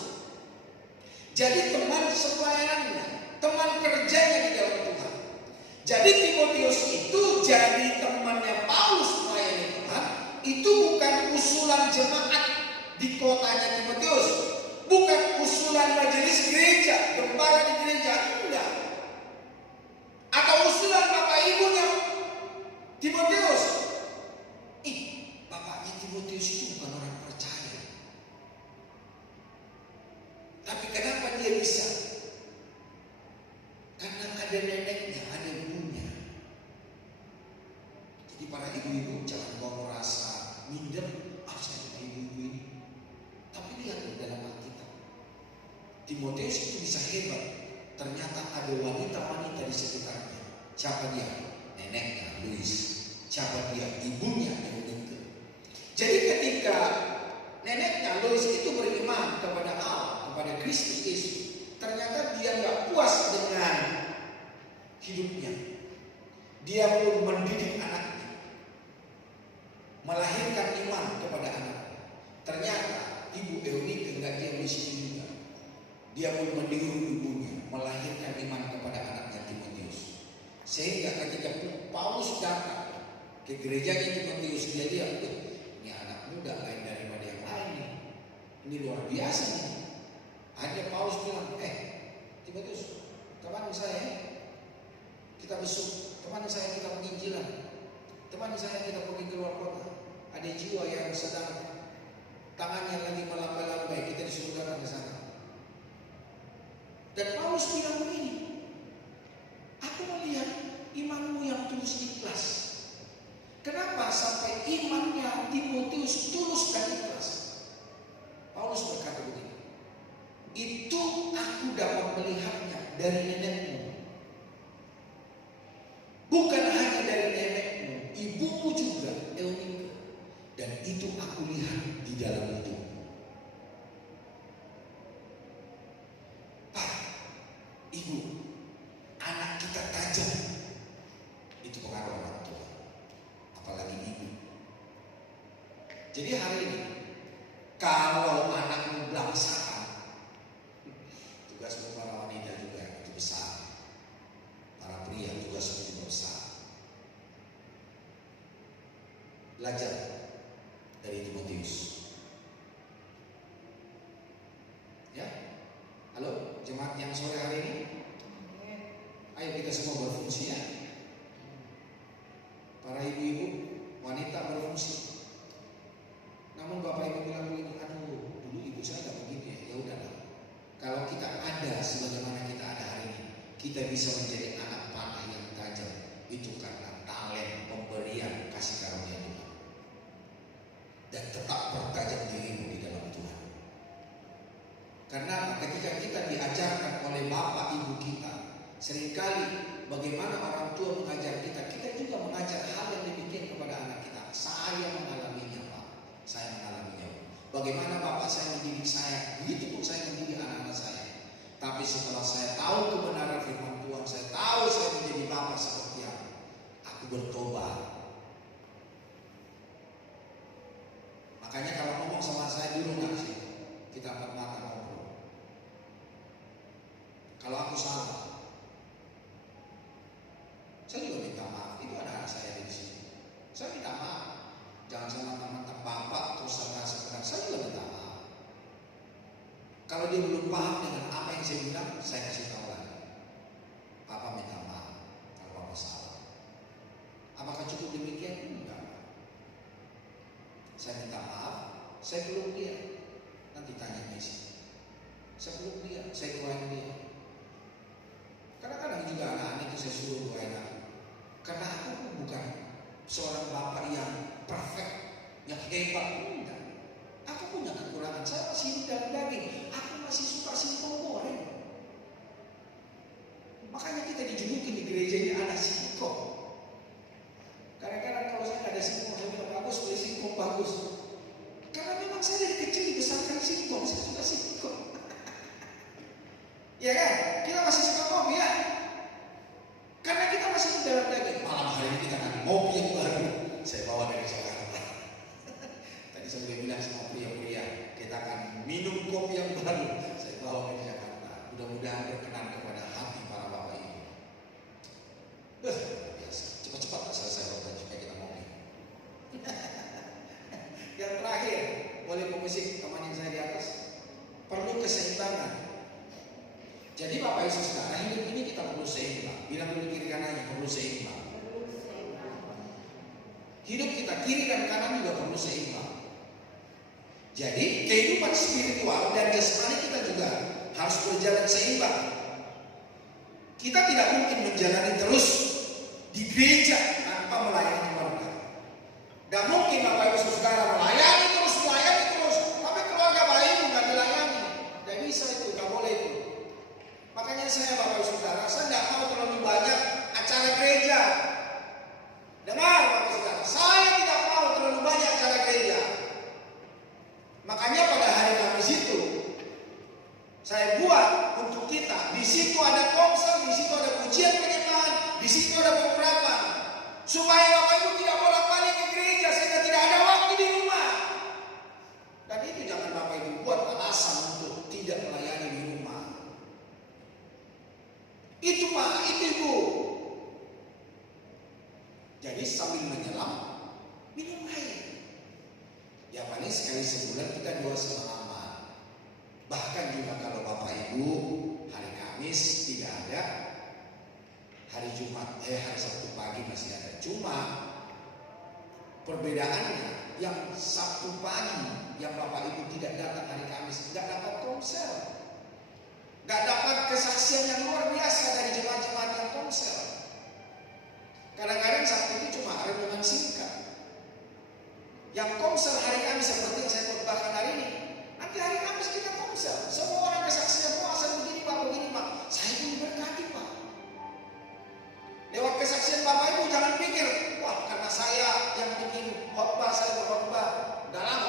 Jadi teman sepelayanannya, teman kerjanya di dalam Tuhan. Jadi Timotius itu jadi temannya Paulus melayani Tuhan. Itu bukan usulan jemaat di kotanya Timotius, bukan usulan majelis gereja, gembala di gereja, enggak. Atau usulan bapak ibunya Timotius. Bapaknya Timotius itu bukan orang percaya. Tapi kenapa dia bisa? Karena ada neneknya, ada ibunya. Jadi para ibu-ibu jangan bawa rasa minder, saya ada ibu-ibu ini. Tapi lihat di dalam Alkitab, Timotius itu bisa hebat. Ternyata ada wanita-wanita di sekitarnya. Siapa dia? Neneknya, Lois. Siapa dia? Ibunya, Eunike. Jadi ketika neneknya, Lois itu beriman kepada Allah, kepada Kristus Yesus, ternyata dia nggak puas dengan hidupnya. Dia pun mendidik anaknya, melahirkan iman kepada anak. Ternyata ibu Eunike nggak diam di situ juga. Dia pun meniru ibunya, melahirkan iman kepada anaknya Timotius. Sehingga ketika Paulus datang ke gerejanya Timotius, dia lihat, ini anak muda lain daripada yang lain. Ini luar biasa nih. Akhirnya Paulus bilang, Timotius, temani saya, kita besuk. Temani saya, kita penginjilan. Temani saya, kita pergi keluar kota. Ada jiwa yang sedang tangannya lagi melambai-lambai, kita disuruh datang ke sana. Dan Paulus bilang begini, aku melihat imanmu yang tulus ikhlas. Kenapa sampai imannya Timotius tulus dan ikhlas? Paulus berkata begini, itu aku dapat melihatnya dari nenekmu. aku lihat di dalam hidup. Pak, Ibu, anak kita tajam, itu pengaruh orang tua, apalagi ibu. Jadi hari ini, kalau anakmu belangsakan, tugasmu para wanita juga itu besar. Para pria tugasmu juga besar. Belajar dari Timotius. Ya, halo jemaat yang sore hari ini, ayo kita semua berfungsi ya. Para ibu-ibu, wanita berfungsi. Namun bapak ibu bilang begini, aduh dulu ibu saya nggak begini ya. Ya udahlah. Kalau kita ada sebagaimana kita ada hari ini, kita bisa menjadi anak panah yang tajam. Itu karena talent pemberian kasih karunia Tuhan. Dan tetap bertajam dirimu di dalam Tuhan. Karena ketika kita diajarkan oleh bapak ibu kita, seringkali bagaimana orang tua mengajar kita, kita juga mengajar hal yang demikian kepada anak kita. Saya mengalaminya Pak, saya mengalaminya. Bagaimana bapak saya mendidik saya, begitu pun saya mendidik anak-anak saya. Tapi setelah saya tahu kebenaran firman Tuhan, saya tahu saya menjadi bapak seperti apa, aku bertobat. Makanya kalau ngomong sama saya dulu nggak sih, kita empat mata ngobrol. Kalau aku salah, saya juga minta maaf. Itu anak saya di sini. Saya minta maaf. Jangan sama teman-teman bapak terus saya juga minta maaf. Kalau dia belum paham dengan apa yang saya bilang, saya kasih tahu lagi. Papa minta maaf kalau papa salah. Apakah cukup demikian? Enggak. Saya minta maaf, saya peluk dia. Nanti tanya Messi. Saya peluk dia, saya doain dia. Kadang-kadang juga anak-anak itu saya suruh doain aku. Karena aku bukan seorang bapak yang perfect, yang hebat. Enggak. Aku punya kekurangan. Saya masih hidup dalam daging. Aku masih suka singkong goreng. Makanya kita dijuluki di gereja ini anak singkong. Kadang-kadang kalau saya nggak ada singkong, saya bilang bagus, beli singkong bagus. Karena memang saya dari kecil dibesarkan singkong, saya suka singkong. Ya kan? Kita masih suka kopi ya? Karena kita masih hidup dalam daging. Malam hari ini kita akan ngopi yang baru. Saya bawa dari Jakarta. Tadi saya sudah bilang sama pria-pria, kita akan minum kopi yang baru. Saya bawa dari Jakarta. Mudah-mudahan berkenan kepada hati para bapak ibu. Biasa. Cepat-cepat selesai rotan supaya kita ngopi. Yang terakhir, boleh pemusik temanin saya di atas. Perlu keseimbangan. Jadi Bapak Ibu Saudara, hidup ini kita perlu seimbang. Bilang dulu kiri kanannya, perlu seimbang. Hidup kita kiri dan kanan juga perlu seimbang. Jadi kehidupan spiritual dan jasmani kita juga harus berjalan seimbang. Kita tidak mungkin menjalani terus di gereja tanpa melayani keluarga. Gak mungkin Bapak Ibu Saudara melayani terus, tapi keluarga Bapak Ibu gak dilayani. Gak bisa itu, gak boleh itu. Makanya saya Bapak Ibu Saudara, saya tidak mau terlalu banyak acara gereja. Dengar Bapak Ibu Saudara, saya tidak mau terlalu banyak acara gereja. Makanya pada hari Kamis itu saya buat untuk kita. Di situ ada komsel, di situ ada pujian penyembahan, di situ ada pengurapan. Supaya Bapak Ibu tidak bolak-balik ke gereja sehingga tidak ada waktu di rumah. Dan itu jangan Bapak Ibu buat alasan untuk tidak melayani di rumah. Itu Pak, itu Ibu. Jadi sambil menyelam, minum air. Ya paling sekali sebulan kita 2 selama. Bahkan juga kalau Bapak Ibu hari Kamis tidak ada, hari Jumat, hari Sabtu pagi masih ada. Cuma perbedaannya yang Sabtu pagi yang Bapak Ibu tidak datang hari Kamis, nggak dapat komsel. Gak dapat kesaksian yang luar biasa dari jemaat-jemaat yang komsel. Kadang-kadang Sabtu itu cuma renungan singkat. Yang komsel hari Kamis seperti yang saya khotbahkan hari ini. Nanti hari Kamis kita komsel. Semua orang kesaksian, saya begini Pak. Saya ingin diberkati Pak. Lewat kesaksian Bapak Ibu jangan pikir, wah karena saya yang bikin khotbah, saya berkhotbah. Udah lama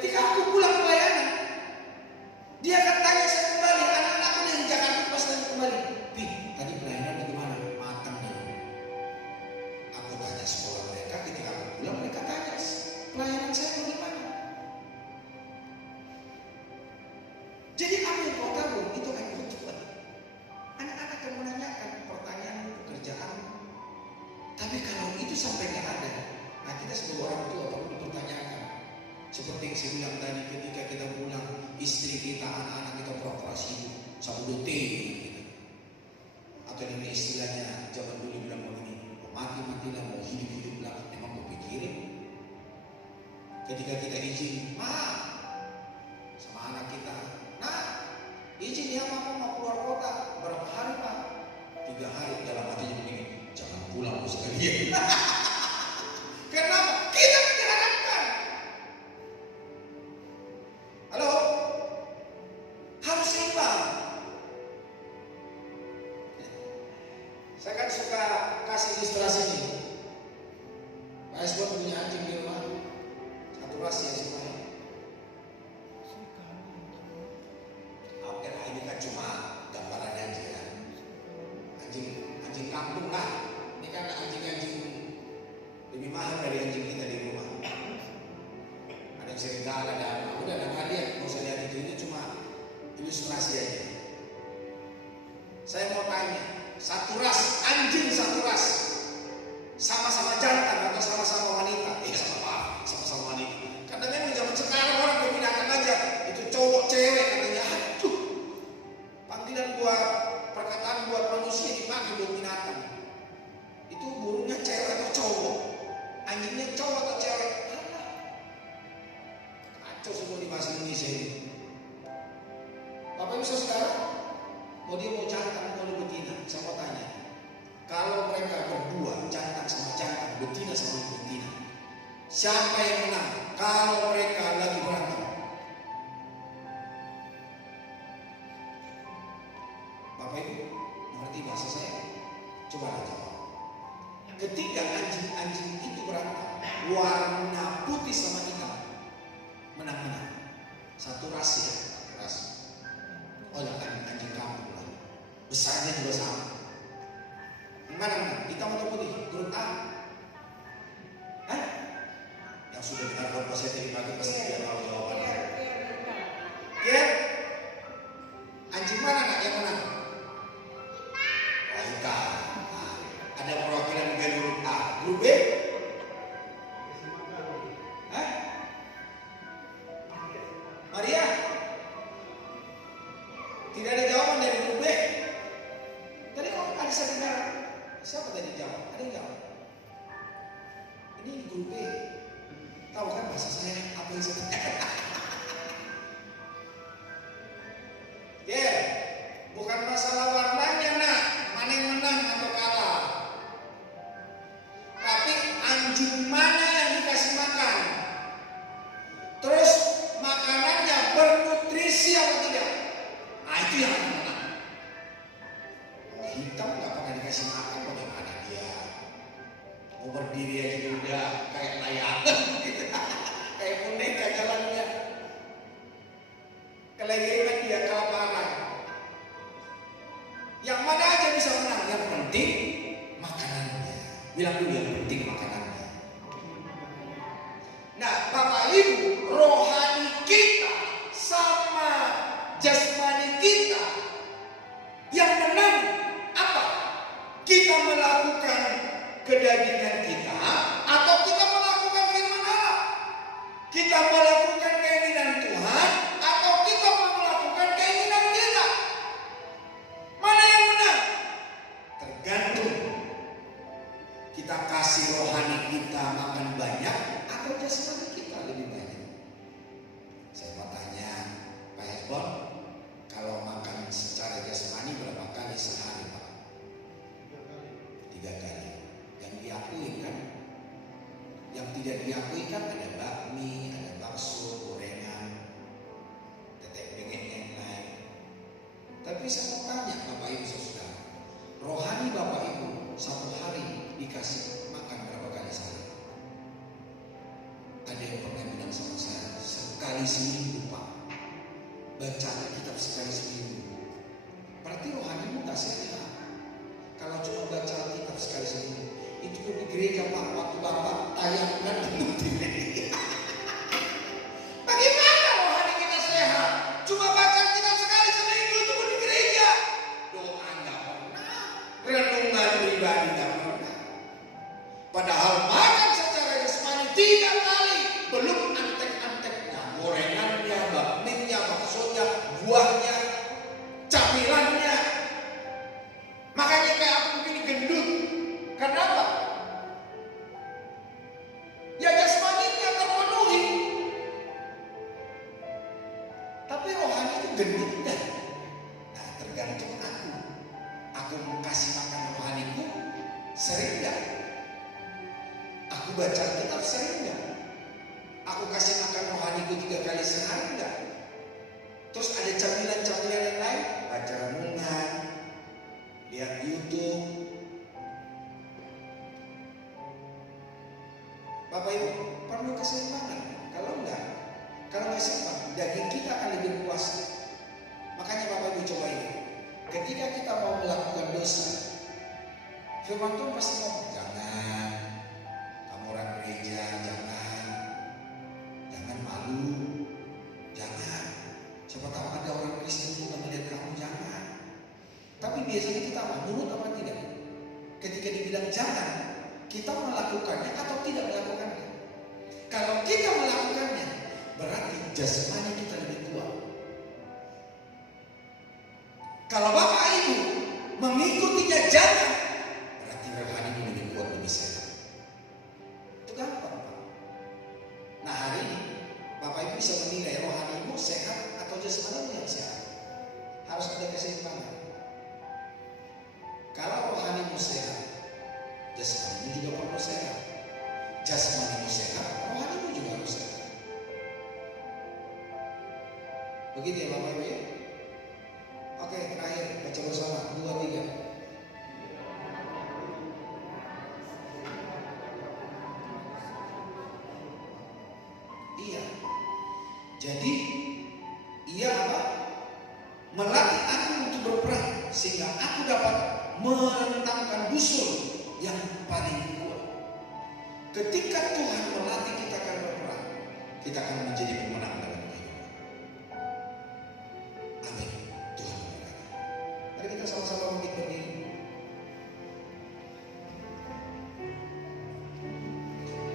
Ketika aku pulang pelayanan, dia akan tanya saya kembali, anak-anakku dari Jakarta pas tanya kembali, Pi, tadi pelayanan bagaimana? Matang nih. Aku tanya sekolah mereka, ketika aku pulang mereka tanya, pelayanan saya bagaimana? Jadi apa yang kau tahu itu akan kau coba. Anak-anak akan menanyakan pertanyaan pekerjaan. Tapi kalau itu sampai nggak ada, nah kita sebagai orang tua perlu dipertanyakan. Seperti yang saya bilang tadi, ketika kita pulang, istri kita, anak-anak kita pura-pura sibuk, sabu detik gitu. Atau dengan istilahnya zaman dulu bilang begini, mau mati-matilah, mau hidup-hiduplah, memang mau pikirin. Ketika kita izin, sama anak kita, izin ya mama mau keluar kota, berapa hari Pak? 3 hari, dalam hatinya begini, jangan pulang sekalian. Kenapa? Kita menjalankan. Halo? Harus seimbang. Saya kan suka kasih ilustrasi ini. Pak Esbon punya anjing di rumah. Satu ras ya semuanya. Oke lah, ini kan cuma gambaran aja ya. Anjing kampung lah. Ini kan anjing-anjing lebih mahal dari anjing kita di rumah. Ada yang serigala, ada apa. Udah nama dia, mau saya lihat itu cuma ilustrasi aja. Saya mau tanya, satu ras, anjing satu ras, sama-sama jantan atau sama-sama wanita? Sama-sama wanita. Karena memang zaman sekarang orang kebanyakan aja itu cowok cewek katanya. Aduh, panggilan buat perkataan buat manusia dipakai buat binatang. Itu burungnya cewek atau cowok, anjingnya cowok atau cewek? Kacau semua di bahasa Indonesia ini. Bapak Ibu Saudara, mau dia mau jantan mau dia betina, saya mau tanya, kalau mereka berdua jantan sama jantan, betina sama betina, siapa yang menang kalau mereka lagi berantem? Bapak Ibu mengerti bahasa saya? Coba jawab. Ketika anjing-anjing itu berantem, warna putih sama hitam menang-menang. Satu ras ya, satu ras. Oh ya kan anjing kampung lah. Besarnya juga sama. Yang mana? Hitam atau putih? Grup A. Yang sudah dengar khotbah saya tadi pagi pasti dia tahu jawabannya. Ya? Anjing mana nak yang menang? Hitam. Ada perwakilan dari grup A. Grup B? Maria? Tidak ada jawaban dari grup B. Tadi kok ada saya dengar. Siapa tadi jawab? Ada yang jawab? Ini grup B. Tahu kan bahasa saya apa yang saya tanyakan? Ya, bukan masalah warnanya nak, mana yang menang atau kalah. Tapi anjing mana yang dikasih makan. Terus makanannya bernutrisi atau tidak? Nah itu yang akan menang. Hitam nggak pernah dikasih makan, bagaimana dia? Mau berdiri aja udah kayak layangan gitu. Kayak boneka jalannya. Kelegeran dia kelaparan. Yang mana aja bisa menang? Yang penting makanannya. Bilang dulu yang penting makanannya. Nah, Bapak Ibu, rohani kita sama jasmani kita yang menang apa? Kita melakukan kedagingan kita atau kita melakukan firman Allah? Kita melakukan keinginan Tuhan atau kita melakukan keinginan kita? Mana yang menang? Tergantung kita kasih rohani kita makan banyak atau jasmani kita lebih banyak. Saya mau tanya Pak Esbon, kalau makan secara jasmani berapa kali sehari Pak? 3 kali. Yang diakui kan? Yang tidak diakui kan ada bakmi, ada bakso, gorengan, tetek bengek yang lain. Tapi saya mau tanya Bapak Ibu Saudara, rohani Bapak Ibu satu hari dikasih makan berapa kali sehari? Ada yang pernah bilang sama saya, sekali sekali seminggu Pak. Baca Alkitab sekali seminggu. Berarti rohanimu gak sehat. Kalau cuma baca Alkitab sekali seminggu. Itu pun di gereja Pak, waktu Bapak tayangkan di TV. Bagaimana rohani kita sehat? Cuma baca Alkitab sekali seminggu, itu pun di gereja. Doa gak pernah, renungan pribadi gak pernah. Padahal makan secara jasmani 3 kali, belum antek-anteknya, gorengannya, bakminya, baksonya, buahnya, camilannya. Makanya kayak aku begini gendut. Karena apa? Ya jasmaninya terpenuhi, tapi rohani itu gendut dah. Nah tergantung aku. Aku kasih makan rohaniku sering gak? Aku baca kitab sering gak? Aku kasih makan rohaniku 3 kali sehari gak? Terus ada camilan-camilan yang lain, baca renungan, lihat YouTube. Bapak Ibu perlu keseimbangan. Kalau nggak seimbang, daging kita akan lebih puas. Makanya Bapak Ibu coba ini. Ketika kita mau melakukan dosa, firman Tuhan pasti ngomong, jangan, kamu orang gereja, jangan malu, jangan. Siapa tahu ada orang Kristen juga melihat kamu, jangan. Tapi biasanya kita nurut apa tidak? Ketika dibilang jangan, kita melakukannya atau tidak melakukannya? Kalau kita melakukannya, berarti jasmani kita lebih kuat. Kalau Bapak Ibu mengikutinya jangan, berarti rohanimu lebih kuat, lebih sehat. Itu gampang Pak. Nah hari ini Bapak Ibu bisa menilai rohanimu sehat atau jasmanimu yang sehat. Harus ada keseimbangan. Kalau rohanimu sehat, jasmanimu juga perlu sehat. Jasmanimu sehat, rohanimu juga harus sehat. Begitu ya Bapak Ibu ya. Oke, terakhir baca bersama 2, 3. Iya. Jadi ia apa? Melatih aku untuk berperang sehingga aku dapat menentangkan musuh yang paling kuat. Ketika Tuhan melatih kita akan berperang, kita akan menjadi pemenang dalam kehidupan. Amin. Tuhan memberkati. Mari kita sama-sama bangkit berdiri.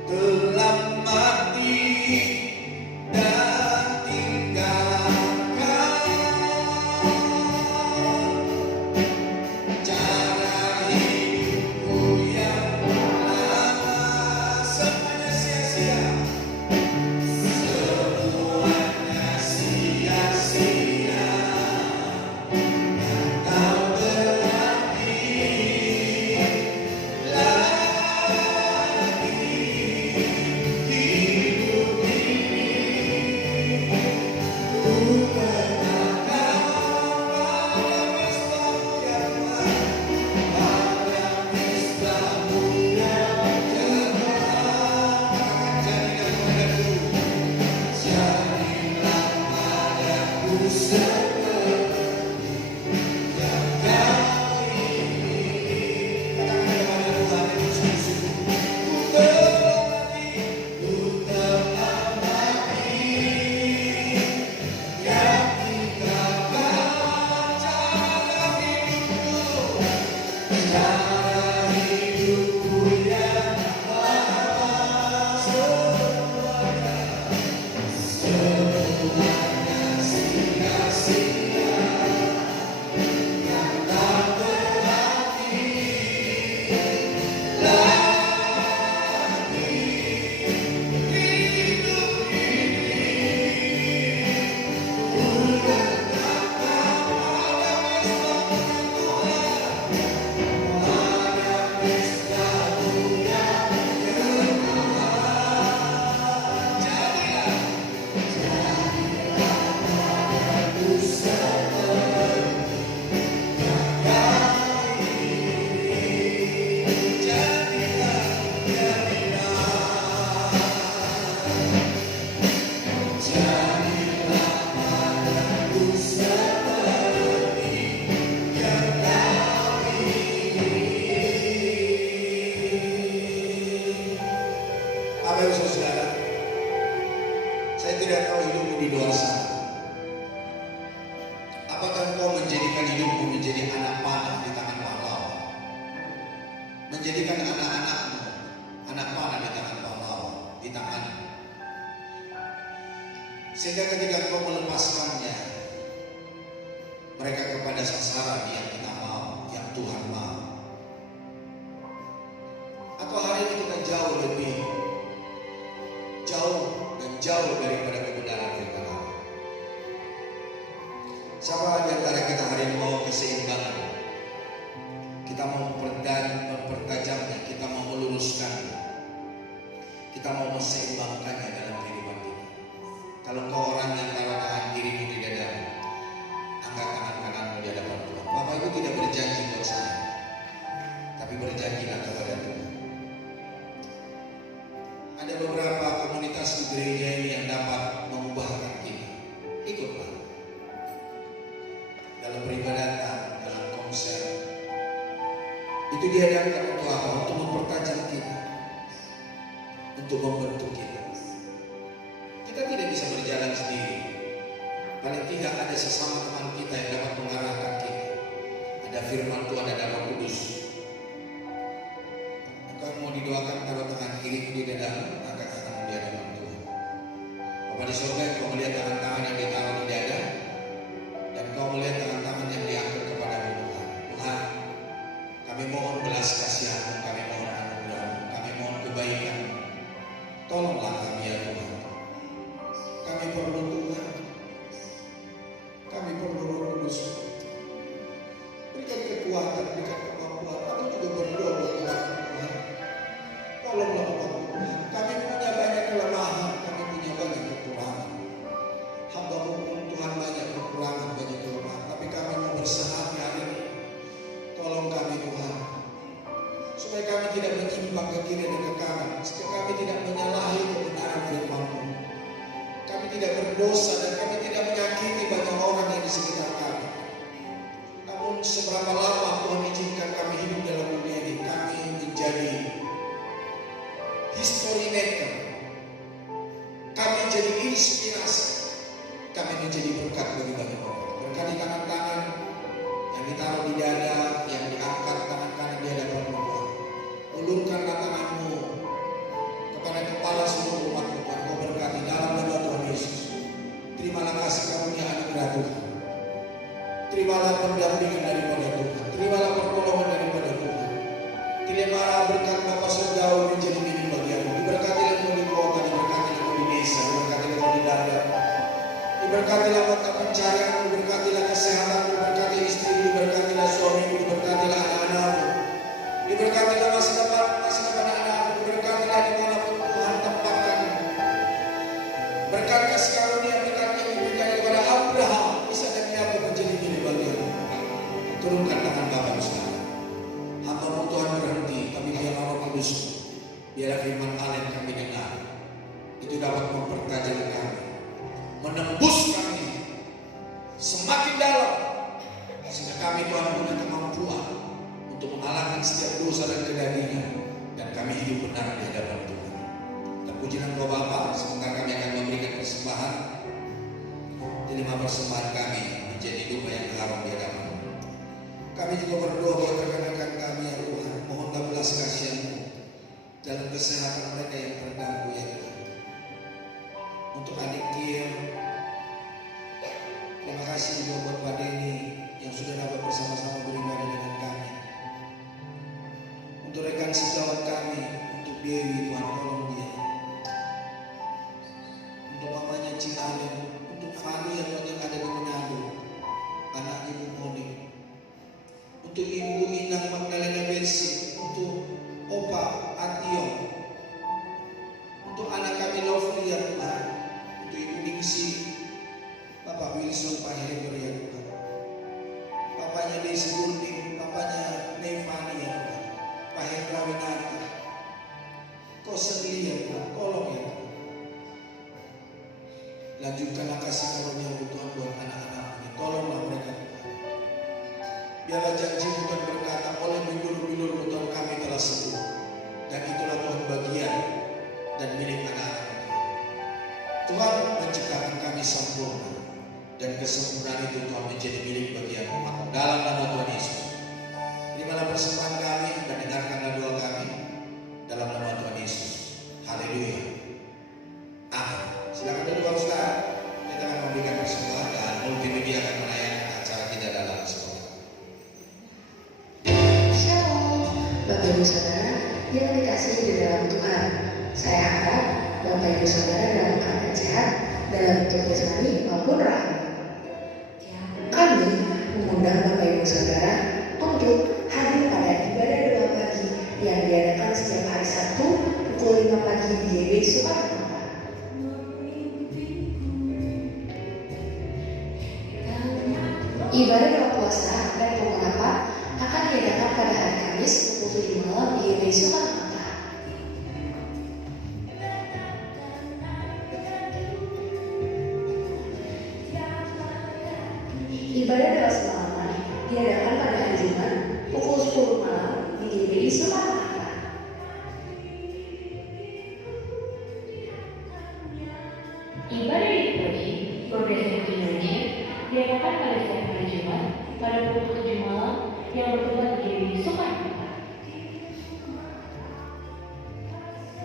Telah mati dan tinggalkan cara hidupku yang lama, semuanya sia-sia, semuanya sia-sia. Kau berarti lagi. Bapak Ibu Saudara, saya tidak tahu hidupmu di luar sana. Apakah engkau menjadikan hidupmu menjadi anak panah di tangan pahlawan? Menjadikan anak-anakmu anak panah di tangan pahlawan, di tanganmu. Sehingga ketika engkau melepaskannya, mereka kepada sasaran yang kita mau, yang Tuhan mau. Atau hari ini kita jauh dan jauh daripada kebenaran firman Allah. Siapa di antara kita hari ini mau keseimbangan? Kita mau mempertajamnya, kita mau meluruskannya, kita mau menseimbangkannya dalam kehidupan kita. Kalau kau orang yang taruh tangan kirimu di dadamu, angkat tangan kananmu di hadapan Tuhan. Bapak Ibu tidak berjanji buat saya, tapi berjanjilah kepada Tuhan. Ada beberapa komunitas di gereja ini yang dapat mengubahkan kita. Ikutlah dalam peribadatan, dalam konser. Itu diadakan untuk apa? Untuk mempertajam kita, untuk membentuk kita. Kita tidak bisa berjalan sendiri. Paling tidak ada sesama teman kita yang dapat mengarahkan kita. Ada firman Tuhan, ada Roh Kudus. Engkau mau didoakan, taruh tangan kiri di dadamu, angkat tangan di hadapan Tuhan. Bapak di surga, kau melihat tangan-tangan yang ditaruh di dada, dan kau melihat tangan-tangan yang diangkat kepada Tuhan. Tuhan, kami mohon belas kasihan-Mu, kami mohon anugerah-Mu, kami mohon kebaikan. Tolonglah kami ya Tuhan. Kami perlu Tuhan. Kami perlu Roh Kudus. Berikan kekuatan, berikan kemampuan. Aku juga berdoa buat Tuhan. Tolonglah Tuhan. Kami punya banyak kelemahan, kami punya banyak kekurangan. Hamba-Mu pun Tuhan banyak kekurangan, banyak kelemahan. Tapi kami mau bersahari hari ini. Tolong kami Tuhan. Supaya kami tidak menyimpang ke kiri dan ke kanan. Supaya kami tidak menyalahi kebenaran firman-Mu. Kami tidak berdosa dan kami tidak menyakiti banyak orang yang di sekitar kami. Namun seberapa lama Tuhan izinkan kami hidup dalam dunia ini, kami menjadi history maker. Kami menjadi inspirasi. Kami menjadi berkat bagi banyak orang. Berkat di tangan-tangan yang ditaruh di dada, yang diangkat tangan kanan di hadapan Tuhan. Ulurkanlah tanganmu kepada kepala seluruh umat Tuhan. Kau berkati dalam nama Tuhan Yesus. Terimalah kasih karunia anugerah Tuhan. Terimalah pendampingan daripada Tuhan. Terimalah pertolongan daripada Tuhan. Terimalah berkat Bapa Surgawi menjadi milik bagianmu. Diberkatilah kau di kota, diberkatilah kau di desa, diberkatilah kau di daerah. Diberkatilah mata pencarianmu, diberkatilah kesehatan, diberkati istri, diberkatilah suamimu, diberkatilah anak-anakmu. Diberkatilah masa depan anak-anakmu, diberkatilah dimanapun Tuhan tempatkan. Berkat kasih karunia, berkat yang diberikan kepada Abraham, Ishak dan Yakub menjadi milik bagianmu. Turunkan tangan Bapak sekarang. Hamba-Mu Tuhan berhenti, kami biar Roh Kudus, biar firman Allah yang kami dengar itu dapat mempertajam kami, menembus kami semakin dalam, sehingga kami Tuhan punya kemampuan untuk mengalahkan setiap dosa dan kedagingan, dan kami hidup benar di hadapan Tuhan. Terpuji nama Bapa. Semoga kami akan memberikan persembahan. Terima persembahan kami menjadi dupa yang harum di hadapan. Kami juga berdoa buat rekan-rekan kami ya Tuhan. Mohonlah belas kasihan-Mu dalam kesehatan mereka yang terganggu ya Tuhan. Untuk adik Kiel, terima kasih juga buat Pak Denny yang sudah dapat bersama-sama beribadah dengan kami. Untuk rekan sejawat kami, untuk Dewi Tuhan tolong dia. Untuk mamanya Cik Alem, untuk Fani yang ada di Manado, anaknya Bu Moni. Untuk Ibu Inang Magdalena Bersi, untuk Opa Antio, untuk anak kami Lovely ya Tuhan, untuk Ibu Ningsi, Bapak Wilson, Pak Heriber ya Tuhan, Bapaknya Desi Gunding, Bapaknya Nevani ya Tuhan, Pak Hendra Winata, Kau sendiri ya Tuhan, tolong ya Tuhan. Lanjutkanlah kasih karunia Tuhan buat anak-anak ini, tolonglah mereka Tuhan. Biarlah janji Tuhan berkata, oleh bilur-bilur Tuhan kami telah sembuh, dan itulah Tuhan bagian dan kesempurnaan itu Tuhan menjadi milik bagian umat. Dalam nama Tuhan Yesus. Terimalah persembahan kami dan dengarkanlah doa kami. Dalam nama Tuhan Yesus. Haleluya. Amin. Silakan duduk Bapak Saudara. Kita akan memberikan persembahan dan multimedia akan melayani acara kita dalam sekolah. Shalom, Bapak Ibu Saudara yang dikasihi di dalam Tuhan. Saya harap Bapak Ibu Saudara dalam keadaan sehat dalam bentuk jasmani maupun rohani. Kami mengundang Bapak Ibu Saudara untuk hadir pada ibadah doa pagi yang diadakan setiap hari Sabtu pukul 5 pagi di YB Soekarno-Hatta. Ibadah doa puasa dan pengharapan akan diadakan pada hari Kamis pukul 7 malam di YB Soekarno-Hatta. Ibadah doa semalaman diadakan pada hari Jumat pukul 10 malam di GBI Soekarno-Hatta. Ibadah liturgi berdasarkan